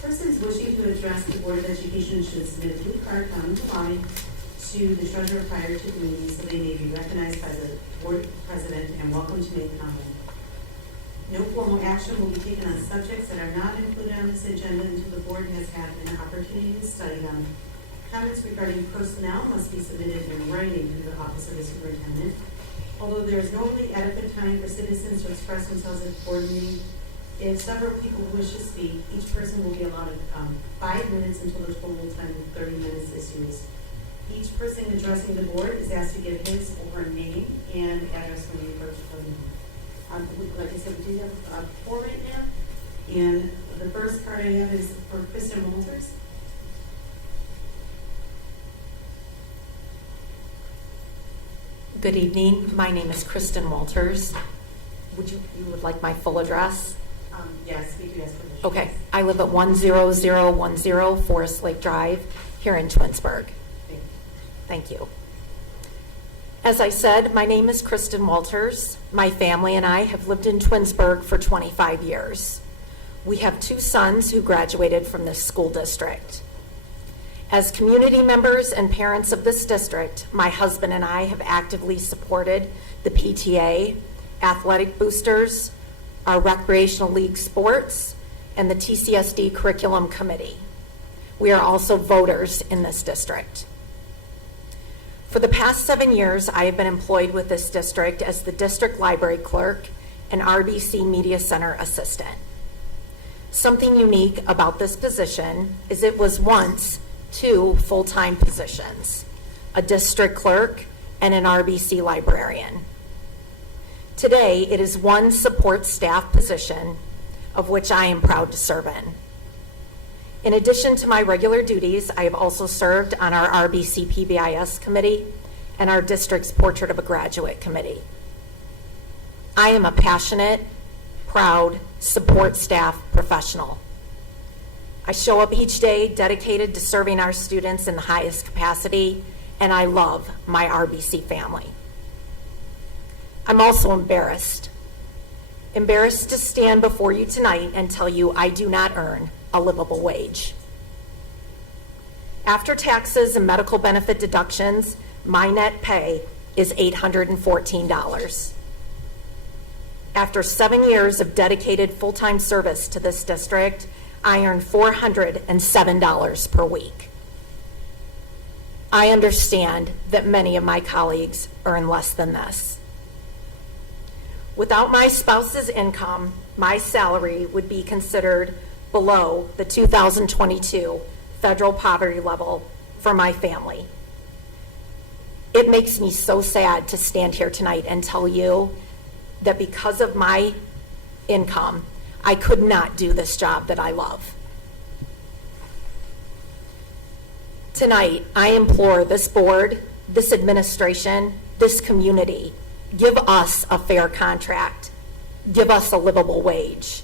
Persons wishing to address the Board of Education should submit a blue card on the line to the treasurer prior to the meeting so they may be recognized by the board president and welcome to make comment. No formal action will be taken on subjects that are not included on this agenda until the board has had an opportunity to study them. Comments regarding personnel must be submitted in writing to the office of the superintendent. Although there is normally adequate time for citizens to express themselves at the board meeting, if several people wish to speak, each person will be allowed 5 minutes until the total time of 30 minutes is used. Each person addressing the board is asked to give his or her name and address when you approach the podium. Like I said, we do have 4 right now. And the first card I have is for Kristen Walters. Good evening. My name is Kristen Walters. You would like my full address? Yes, we do ask permission. Okay. I live at 10010 Forest Lake Drive here in Twinsburg. Thank you. As I said, my name is Kristen Walters. My family and I have lived in Twinsburg for 25 years. We have 2 sons who graduated from this school district. As community members and parents of this district, my husband and I have actively supported the PTA, athletic boosters, our recreational league sports, and the TCSD curriculum committee. We are also voters in this district. For the past 7 years, I have been employed with this district as the district library clerk and RBC Media Center assistant. Something unique about this position is it was once 2 full-time positions, a district clerk and an RBC librarian. Today, it is 1 support staff position, of which I am proud to serve in. In addition to my regular duties, I have also served on our RBC PBIS committee and our district's Portrait of a Graduate committee. I am a passionate, proud, support staff professional. I show up each day dedicated to serving our students in the highest capacity, and I love my RBC family. I'm also embarrassed to stand before you tonight and tell you I do not earn a livable wage. After taxes and medical benefit deductions, my net pay is $814. After 7 years of dedicated full-time service to this district, I earn $407 per week. I understand that many of my colleagues earn less than this. Without my spouse's income, my salary would be considered below the 2022 federal poverty level for my family. It makes me so sad to stand here tonight and tell you that because of my income, I could not do this job that I love. Tonight, I implore this board, this administration, this community, give us a fair contract. Give us a livable wage.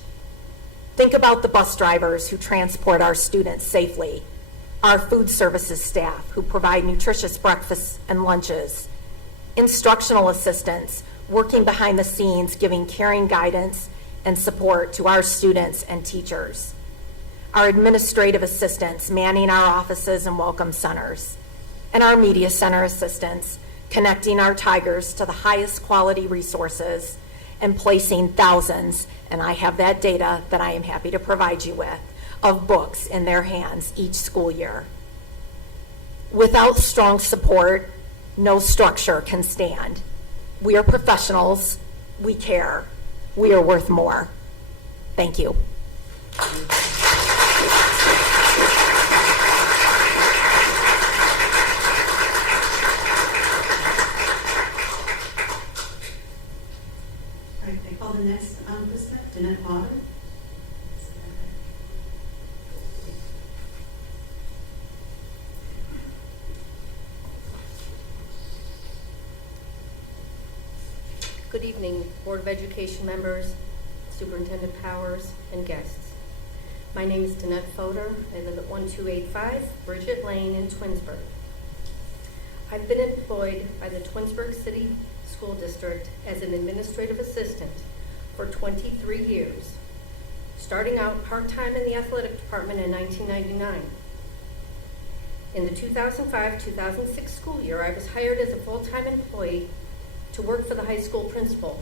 Think about the bus drivers who transport our students safely our food services staff who provide nutritious breakfasts and lunches, instructional assistants working behind the scenes giving caring guidance and support to our students and teachers, our administrative assistants manning our offices and welcome centers, and our media center assistants connecting our Tigers to the highest quality resources and placing thousands, and I have that data that I am happy to provide you with, of books in their hands each school year. Without strong support, no structure can stand. We are professionals. We care. We are worth more. Thank you. All right, I call the next listener, Jeanette Potter. Good evening, Board of Education members, Superintendent Powers, and guests. My name is Danette Fodor. I live at 1285 Bridget Lane in Twinsburg. I've been employed by the Twinsburg City School District as an administrative assistant for 23 years, starting out part-time in the athletic department in 1999. In the 2005-2006 school year, I was hired as a full-time employee to work for the high school principal.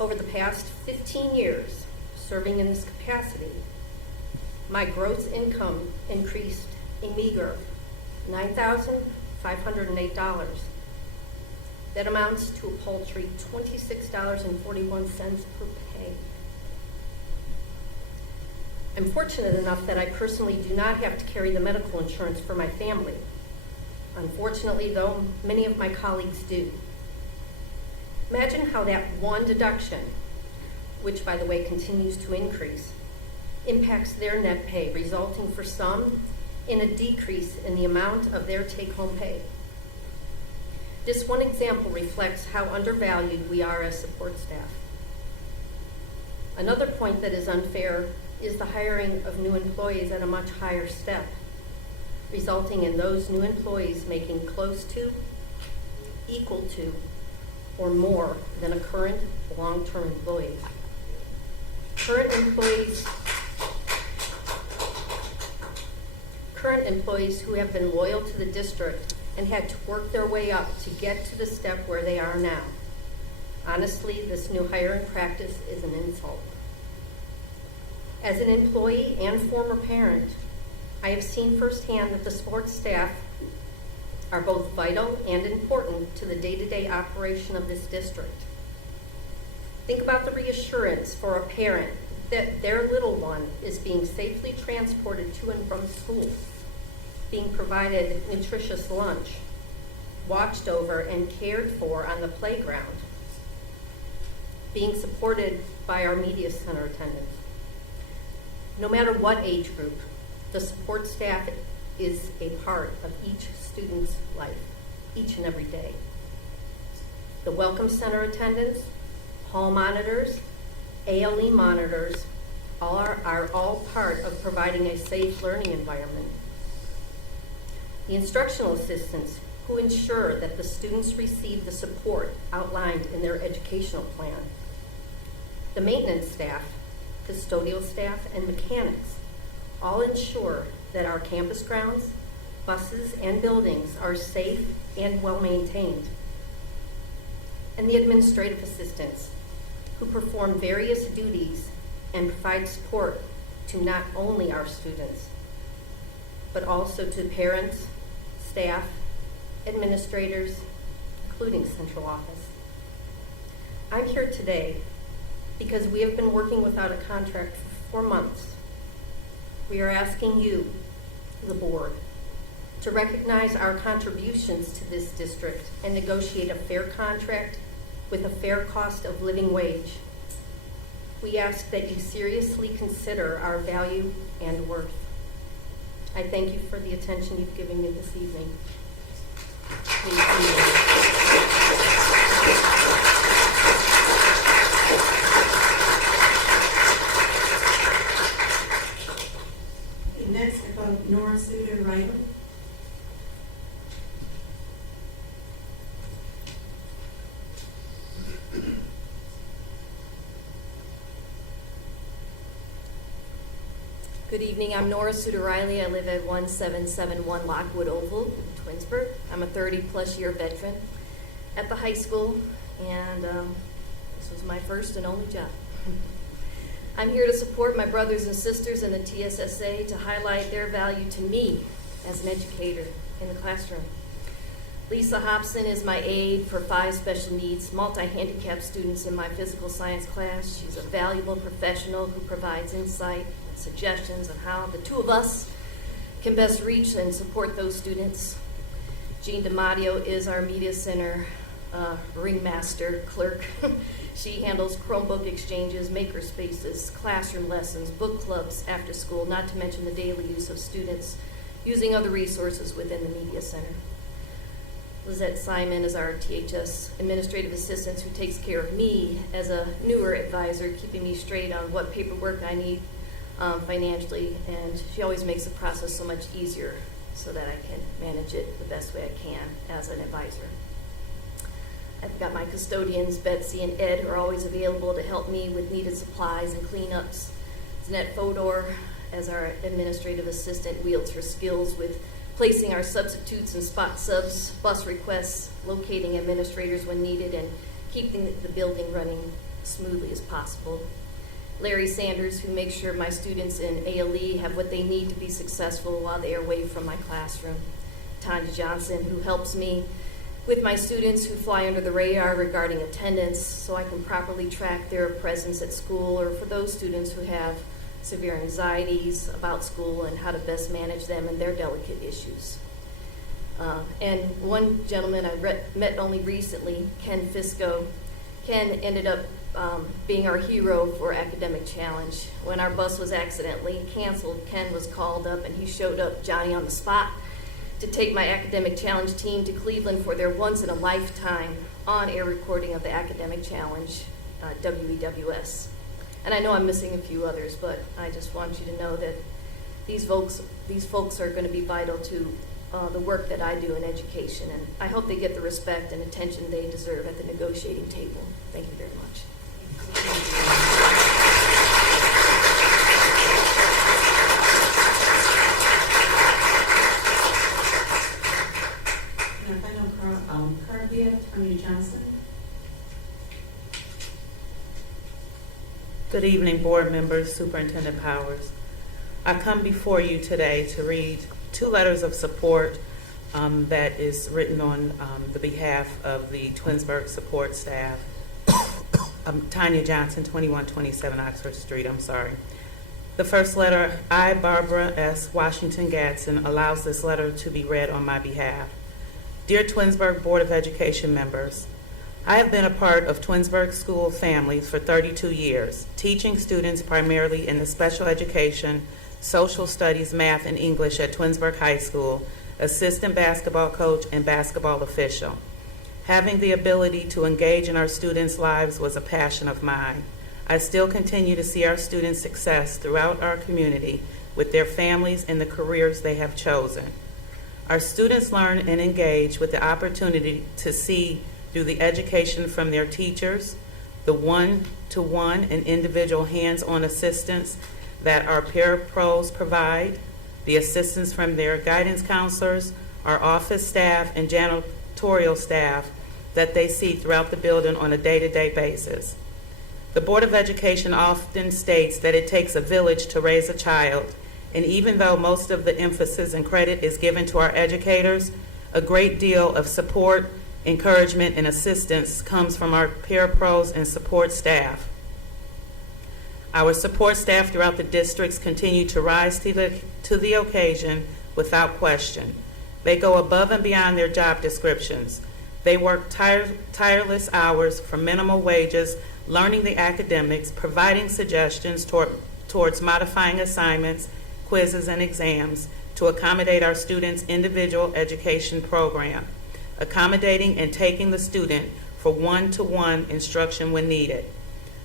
Over the past 15 years serving in this capacity, my gross income increased a meager $9,508. That amounts to a paltry $26.41 per pay. I'm fortunate enough that I personally do not have to carry the medical insurance for my family. Unfortunately, though, many of my colleagues do. Imagine how that one deduction, which, by the way, continues to increase, impacts their net pay, resulting for some in a decrease in the amount of their take-home pay. This one example reflects how undervalued we are as support staff. Another point that is unfair is the hiring of new employees at a much higher step, resulting in those new employees making close to, equal to, or more than a current long-term employee. Current employees who have been loyal to the district and had to work their way up to get to the step where they are now. Honestly, this new hiring practice is an insult. As an employee and former parent, I have seen firsthand that the sports staff are both vital and important to the day-to-day operation of this district. Think about the reassurance for a parent that their little one is being safely transported to and from school, being provided nutritious lunch, watched over and cared for on the playground, being supported by our media center attendants. No matter what age group, the support staff is a part of each student's life, each and every day. The Welcome Center attendants, hall monitors, ALE monitors are all part of providing a safe learning environment. The instructional assistants who ensure that the students receive the support outlined in their educational plan. The maintenance staff, custodial staff, and mechanics all ensure that our campus grounds, buses, and buildings are safe and well maintained. And the administrative assistants who perform various duties and provide support to not only our students, but also to parents, staff, administrators, including central office. I'm here today because we have been working without a contract for 4 months. We are asking you, the board, to recognize our contributions to this district and negotiate a fair contract with a fair cost of living wage. We ask that you seriously consider our value and worth. I thank you for the attention you've given me this evening. Next, Good evening. I'm Nora Suter-Riley. I live at 1771 Lockwood Oval in Twinsburg. I'm a 30-plus year veteran at the high school, and this was my first and only job. I'm here to support my brothers and sisters in the TSSA to highlight their value to me as an educator in the classroom. Lisa Hobson is my aide for 5 special needs, multi-handicapped students in my physical science class. She's a valuable professional who provides insight and suggestions on how the two of us can best reach and support those students. Jean DiMatteo is our media center ringmaster clerk. She handles Chromebook exchanges, maker spaces, classroom lessons, book clubs after school, not to mention the daily use of students using other resources within the media center. Lizette Simon is our THS administrative assistant who takes care of me as a newer advisor, keeping me straight on what paperwork I need financially, and she always makes the process so much easier so that I can manage it the best way I can as an advisor. I've got my custodians, Betsy and Ed, who are always available to help me with needed supplies and cleanups. Zanette Fodor, as our administrative assistant, wields her skills with placing our substitutes and spot subs, bus requests, locating administrators when needed, and keeping the building running smoothly as possible. Larry Sanders, who makes sure my students in ALE have what they need to be successful while they are away from my classroom. Tanya Johnson, who helps me with my students who fly under the radar regarding attendance so I can properly track their presence at school, or for those students who have severe anxieties about school and how to best manage them and their delicate issues. And one gentleman I met only recently, Ken Fisco. Ken ended up being our hero for Academic Challenge. When our bus was accidentally canceled, Ken was called up and he showed up, Johnny on the spot, to take my Academic Challenge team to Cleveland for their once-in-a-lifetime on-air recording of the Academic Challenge, WEWS. And I know I'm missing a few others, but I just want you to know that these folks are going to be vital to the work that I do in education, and I hope they get the respect and attention they deserve at the negotiating table. Thank you very much. Tanya Johnson. Good evening, board members, Superintendent Powers. I come before you today to read 2 letters of support that is written on the behalf of the Twinsburg support staff. Tanya Johnson, 2127 Oxford Street, I'm sorry. The first letter, I, Barbara S. Washington Gadsden, allows this letter to be read on my behalf. Dear Twinsburg Board of Education members, I have been a part of Twinsburg school families for 32 years, teaching students primarily in the special education, social studies, math, and English at Twinsburg High School, assistant basketball coach and basketball official. Having the ability to engage in our students' lives was a passion of mine. I still continue to see our students' success throughout our community with their families and the careers they have chosen. Our students learn and engage with the opportunity to see through the education from their teachers, the one-to-one and individual hands-on assistance that our para-pros provide, the assistance from their guidance counselors, our office staff, and janitorial staff that they see throughout the building on a day-to-day basis. The Board of Education often states that it takes a village to raise a child, and even though most of the emphasis and credit is given to our educators, a great deal of support, encouragement, and assistance comes from our para-pros and support staff. Our support staff throughout the districts continue to rise to the occasion without question. They go above and beyond their job descriptions. They work tireless hours for minimal wages, learning the academics, providing suggestions towards modifying assignments, quizzes, and exams to accommodate our students' individual education program, accommodating and taking the student for one-to-one instruction when needed.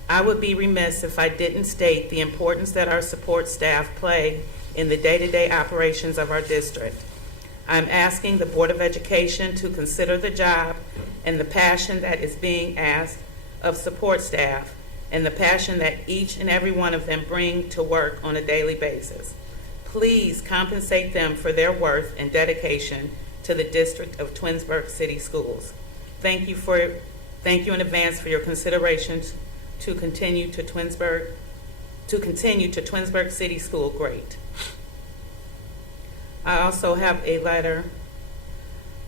I would be remiss if I didn't state the importance that our support staff play in the day-to-day operations of our district. I'm asking the Board of Education to consider the job and the passion that is being asked of support staff and the passion that each and every one of them bring to work on a daily basis. Please compensate them for their worth and dedication to the District of Twinsburg City Schools. Thank you in advance for your considerations to continue to Twinsburg City School great. I also have a letter.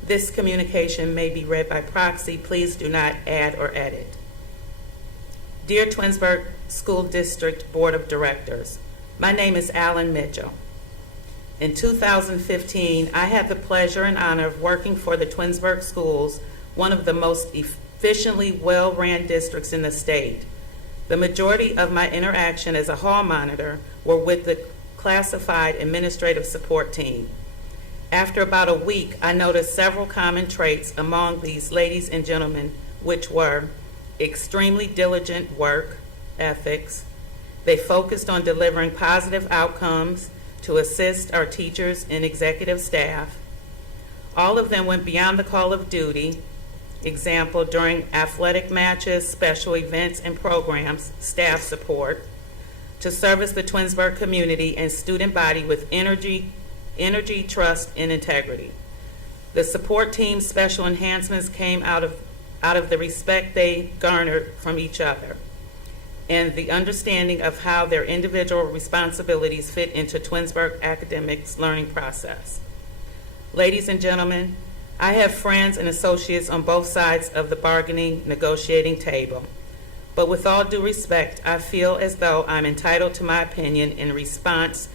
This communication may be read by proxy. Please do not add or edit. Dear Twinsburg School District Board of Directors, my name is Alan Mitchell. In 2015, I had the pleasure and honor of working for the Twinsburg Schools, one of the most efficiently well-ran districts in the state. The majority of my interaction as a hall monitor were with the classified administrative support team. After about a week, I noticed several common traits among these ladies and gentlemen, which were extremely diligent work ethics. They focused on delivering positive outcomes to assist our teachers and executive staff. All of them went beyond the call of duty. Example, during athletic matches, special events and programs, staff support, to service the Twinsburg community and student body with energy, trust, and integrity. The support team's special enhancements came out of the respect they garnered from each other and the understanding of how their individual responsibilities fit into Twinsburg academics learning process. Ladies and gentlemen, I have friends and associates on both sides of the bargaining, negotiating table. But with all due respect, I feel as though I'm entitled to my opinion in response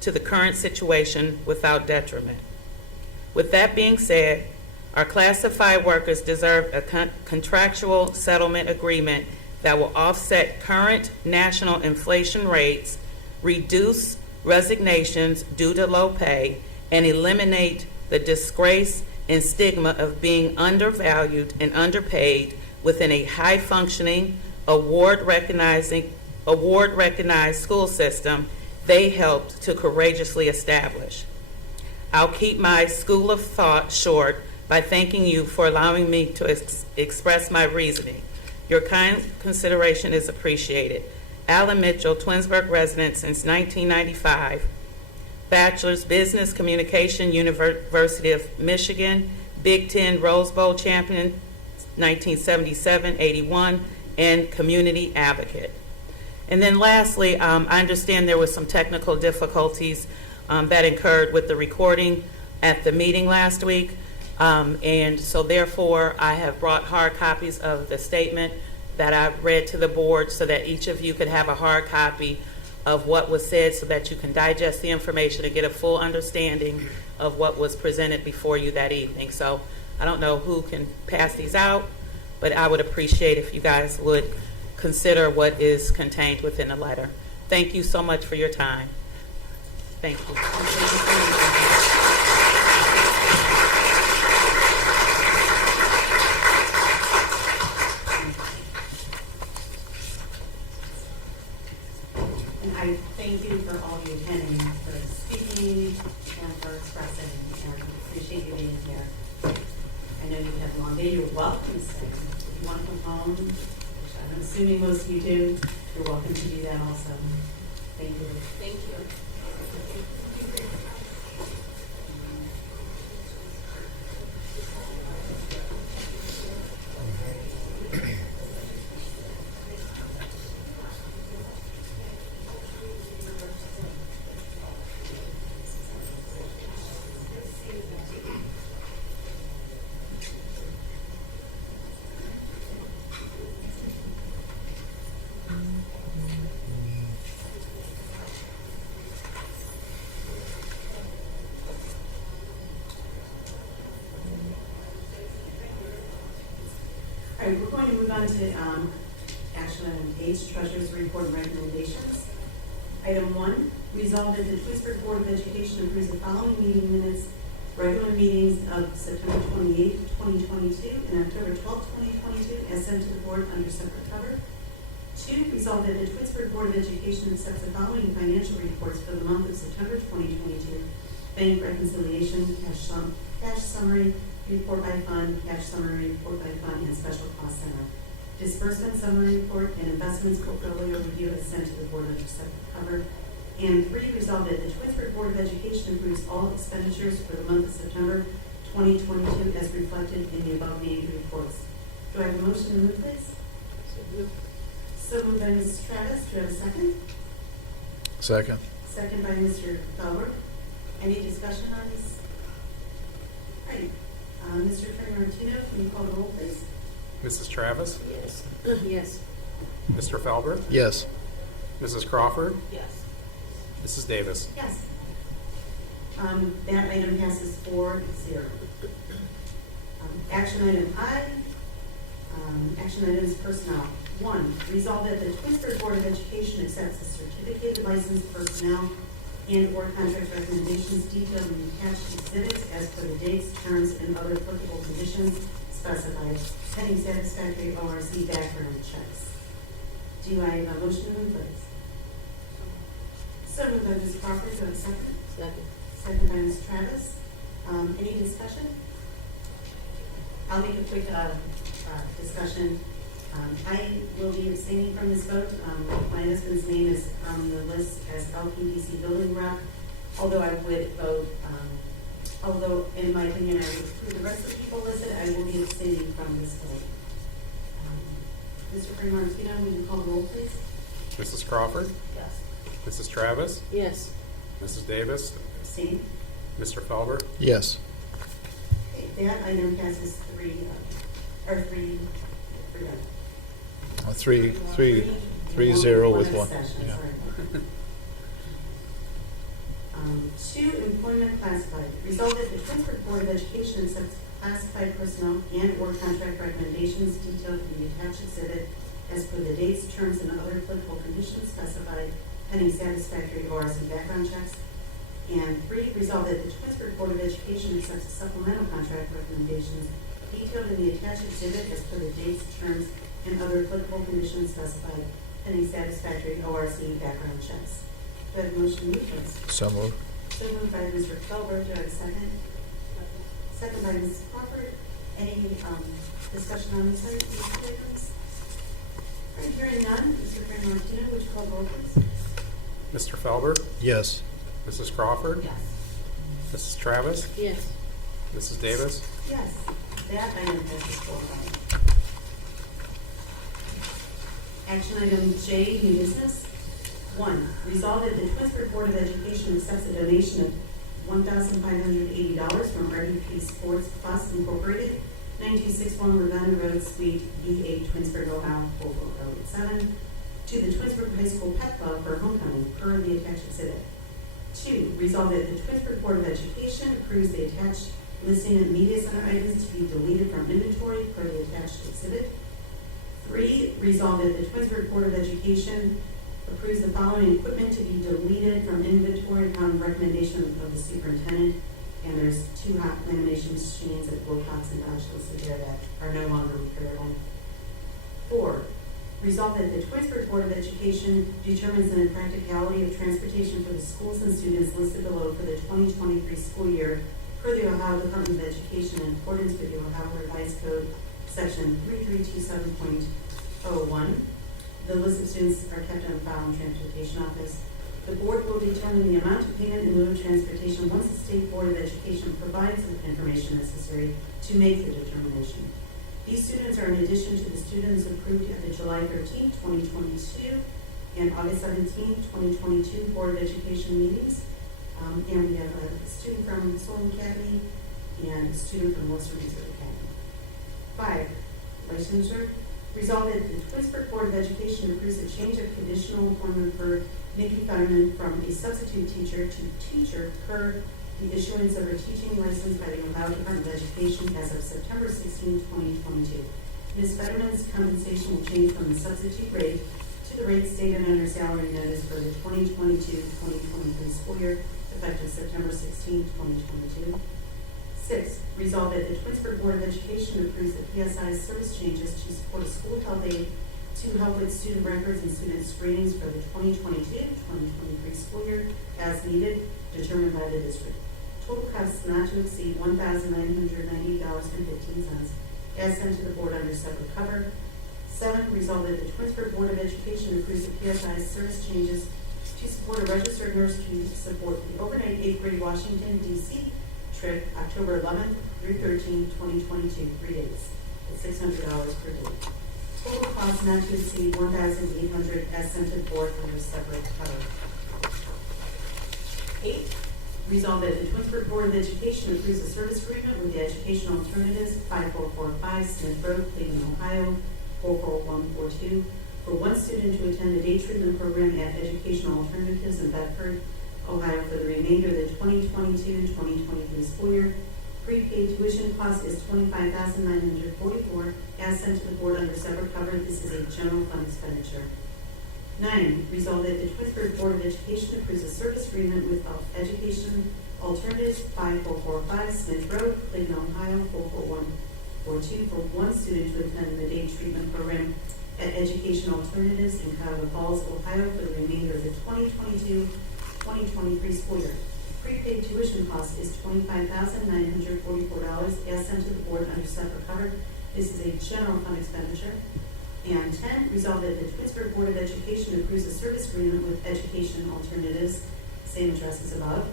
to the current situation without detriment. With that being said, our classified workers deserve a contractual settlement agreement that will offset current national inflation rates, reduce resignations due to low pay, and eliminate the disgrace and stigma of being undervalued and underpaid within a high-functioning, award-recognized school system they helped to courageously establish. I'll keep my school of thought short by thanking you for allowing me to express my reasoning. Your kind consideration is appreciated. Alan Mitchell, Twinsburg resident since 1995, Bachelor's Business Communication, University of Michigan, Big Ten Rose Bowl champion, 1977-81, and community advocate. And then lastly, I understand there was some technical difficulties that occurred with the recording at the meeting last week. And so therefore, I have brought hard copies of the statement that I read to the board so that each of you could have a hard copy of what was said so that you can digest the information and get a full understanding of what was presented before you that evening. So I don't know who can pass these out, but I would appreciate if you guys would consider what is contained within the letter. Thank you so much for your time. Thank you. And I thank you for all of you attending, for speaking, and for expressing, and appreciate you being here. I know you have a long day. You're welcome to stay. If you want to come home, which I'm assuming most of you do, you're welcome to do that also. Thank you. Thank you. All right, we're going to move on to action item H, Treasurer's Report and Recommendations. Item 1, resolved that the Twinsburg Board of Education approves the following meeting minutes, regular meetings of September 28th, 2022 and October 12th, 2022, as sent to the board under separate cover. 2, resolved that the Twinsburg Board of Education accepts the following financial reports for the month of September 2022. Bank reconciliation, cash summary, report by fund, cash summary, report by fund, and special cost center. Disbursement summary report and investments portfolio review is sent to the board under separate cover. And 3, resolved that the Twinsburg Board of Education approves all expenditures for the month of September 2022 as reflected in the above named reports. Do I have a motion to move this? So moved by Mrs. Travis. Do I have a second? Second. Second by Mr. Felber. Any discussion on this? All right. Mr. Attorney Martino, can you call the roll, please? Mrs. Travis, Yes. Yes. Mr. Felber, Yes. Mrs. Crawford, Yes. Mrs. Davis. Yes. That item passes 4-0. Action item I. Action items personnel. 1, resolve that the Twinsburg Board of Education accepts the certificated licensed personnel and/or contract recommendations detailed in the attached exhibits as per the dates, terms, and other applicable conditions specified, pending satisfactory ORC background checks. Do I have a motion to move this? So moved by Ms. Crawford. Do I have a second? Second. Second by Ms. Travis. Any discussion? I'll make a quick discussion. I will be abstaining from this vote. My husband's name is on the list as LPDC building rep, although I would vote, although in my opinion I would approve the rest of the people listed, I will be abstaining from this vote. Mr. Martino, will you call the roll, please? Mrs. Crawford, Yes. Mrs. Travis, Yes. Mrs. Davis, Abstain. Mr. Felber, Yes. Okay, that item passes 3, forget. 3-0 with one. Abstention, Yeah. sorry. 2, employment classified. Resolved that the Twinsburg Board of Education accepts classified personnel and/or contract recommendations detailed in the attached exhibit as per the dates, terms, and other applicable conditions specified, pending satisfactory ORC background checks. And 3, resolved that the Twinsburg Board of Education accepts supplemental contract recommendations detailed in the attached exhibit as per the dates, terms, and other applicable conditions specified, pending satisfactory ORC background checks. Do I have a motion to move this? So moved. So moved by Mr. Felber. Do I have a second? Second by Ms. Crawford. Any discussion on these items? All right, hearing none, Mr. Attorney Martino, would you call the roll, please? Mr. Felber, Yes. Mrs. Crawford, Yes. Mrs. Travis, Yes. Mrs. Davis, Yes. That item passes 4-0. Action item J, new business. 1, resolve that the Twinsburg Board of Education accepts a donation of $1,580 from RDP Sports Plus Incorporated, 9261 Ravenna Road, Suite B8, Twinsburg, Ohio, 44087, to the Twinsburg High School Pep Club for homecoming per the attached exhibit. 2, resolve that the Twinsburg Board of Education approves the attached listing of media center items to be deleted from inventory per the attached exhibit. 3, resolve that the Twinsburg Board of Education approves the following equipment to be deleted from inventory upon recommendation of the superintendent. And there's 2 hot lamination machines at Wilcox and Dodge listed there that are no longer repairable. 4, resolve that the Twinsburg Board of Education determines the impracticality of transportation for the schools and students listed below for the 2023 school year per the Ohio Department of Education in accordance with the Ohio Revised Code, Section 3327.01. The list of students are kept on file in Transportation Office. The board will determine the amount of payment in lieu of transportation once the State Board of Education provides the information necessary to make the determination. These students are in addition to the students approved at the July 13, 2022 and August 17, 2022 Board of Education meetings. And we have a student from Solon Academy and a student from Western Reserve Academy. 5, licensure. Resolved that the Twinsburg Board of Education approves a change of conditional employment for Nikki Fetterman from a substitute teacher to teacher per the issuance of her teaching license by the Ohio Department of Education as of September 16, 2022. Ms. Fetterman's compensation will change from the substitute rate to the rate stated on her salary notice for the 2022-2023 school year, effective September 16, 2022. 6, resolved that the Twinsburg Board of Education approves the PSI's service changes to support a school health aide to help with student records and student screenings for the 2022-2023 school year as needed, determined by the district. Total costs not to exceed $1,990.15 as sent to the board under separate cover. 7, resolved that the Twinsburg Board of Education approves the PSI service changes to support a registered nurse to support the overnight 8th grade Washington, D.C. trip, October 11th through 13th, 2022, 3 days, at $600 per day. Total cost not to exceed $1,800 as sent to the board under separate cover. 8, resolved that the Twinsburg Board of Education approves a service agreement with the Educational Alternatives 5445 Smith Road, Cleveland, Ohio, 44142, for one student to attend the day treatment program at Educational Alternatives in Bedford, Ohio, for the remainder of the 2022-2023 school year. Prepaid tuition cost is $25,944, as sent to the board under separate cover. This is a general fund expenditure. 9, resolved that the Twinsburg Board of Education approves a service agreement with Education Alternatives 5445 Smith Road, Cleveland, Ohio, 44142, for one student to attend the day treatment program at Education Alternatives in Cuyahoga Falls, Ohio, for the remainder of the 2022-2023 school year. Prepaid tuition cost is $25,944, as sent to the board under separate cover. This is a general fund expenditure. And 10, resolved that the Twinsburg Board of Education approves a service agreement with Education Alternatives, same address as above,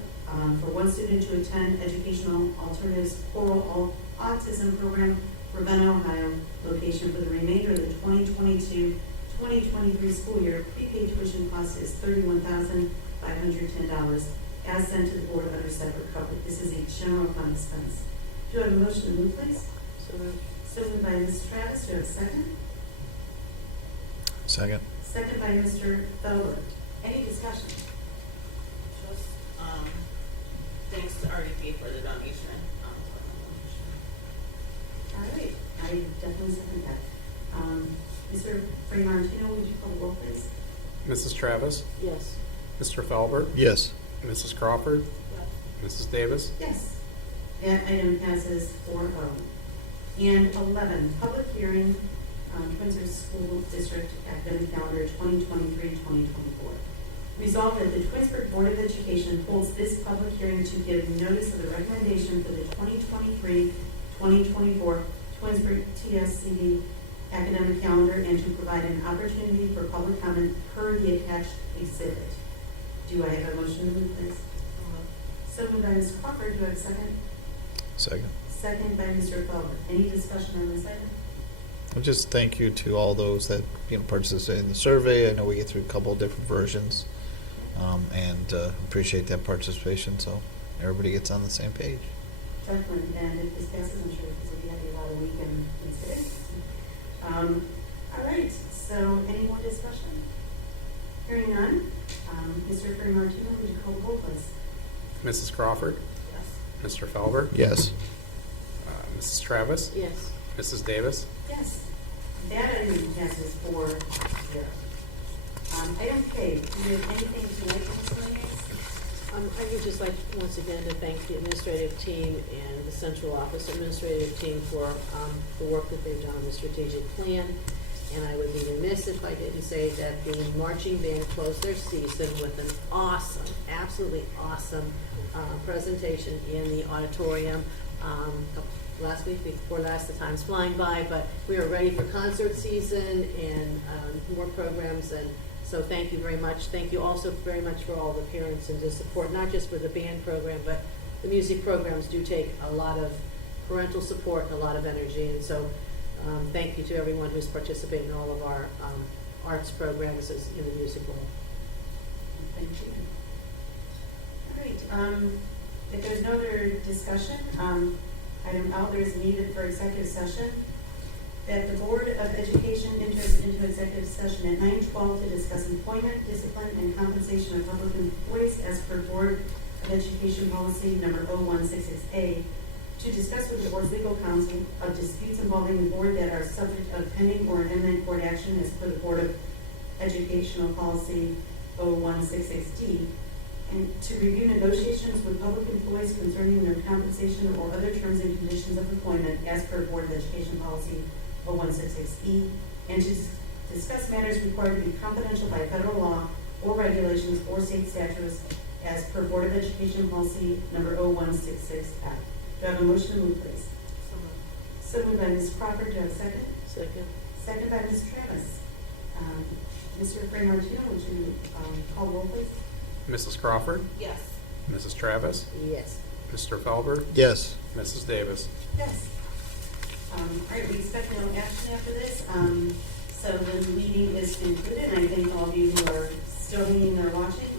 for one student to attend Educational Alternatives Oral Autism Program, Ravenna, Ohio, location for the remainder of the 2022-2023 school year. Prepaid tuition cost is $31,510, as sent to the board under separate cover. This is a general fund expense. Do I have a motion to move, please? So moved. So moved by Ms. Travis. Do I have a second? Second. Second by Mr. Felber. Any discussion? Just, thanks to RDP for the donation. All right, I definitely second that. Mr. Martino, would you call the roll, please? Mrs. Travis, Yes. Mr. Felber, Yes. Mrs. Crawford, Mrs. Davis. Yes. That item passes 4-0. And 11, public hearing, Twinsburg School District Academic Calendar 2023-2024. Resolved that the Twinsburg Board of Education holds this public hearing to give notice of the recommendation for the 2023-2024 Twinsburg TSCD academic calendar and to provide an opportunity for public comment per the attached exhibit. Do I have a motion to move, please? So moved by Ms. Crawford. Do I have a second? Second. Second by Mr. Felber. Any discussion on this item? Well, just thank you to all those that participated in the survey. I know we get through a couple of different versions, and appreciate that participation. So everybody gets on the same page. Definitely, and if this passes, I'm sure this will be having a lot of weekend things today. All right, so any more discussion? Hearing none, Mr. Martino, would you call the roll, please? Mrs. Crawford, Yes. Mr. Felber, Yes. Mrs. Travis, Yes. Mrs. Davis. Yes. That item passes 4-0. Item K, do you have anything to make on this one? I would just like, once again, to thank the administrative team and the central office administrative team for the work that they've done on the strategic plan. And I would be remiss if I didn't say that the marching band closed their season with an awesome, absolutely awesome presentation in the auditorium. Last week, before last, the time's flying by, but we are ready for concert season and more programs, and so thank you very much. Thank you also very much for all the parents and the support, not just for the band program, but the music programs do take a lot of parental support and a lot of energy, and so thank you to everyone who's participated in all of our arts programs in the music world. Thank you. All right, if there's no other discussion, item L, there is needed for executive session, that the Board of Education enters into executive session at 9:12 to discuss employment, discipline, and compensation of public employees as per Board of Education Policy Number 0166A, to discuss with the Board's legal counsel of disputes involving the Board that are subject of pending or imminent court action as per the Board of Educational Policy 0166D, and to review negotiations with public employees concerning their compensation or other terms and conditions of employment as per Board of Education Policy 0166E, and to discuss matters required to be confidential by federal law or regulations or state statutes as per Board of Education Policy Number 0166F. Do I have a motion to move, please? So moved by Ms. Crawford. Do I have a second? Second. Second by Ms. Travis. Mr. Fray Martino, would you call roll, please? Mrs. Crawford, Yes. Mrs. Travis, Yes. Mr. Felber, Yes. Mrs. Davis. Yes. All right, we expect no action after this. So the meeting is concluded, and I thank all of you who are still hanging there watching.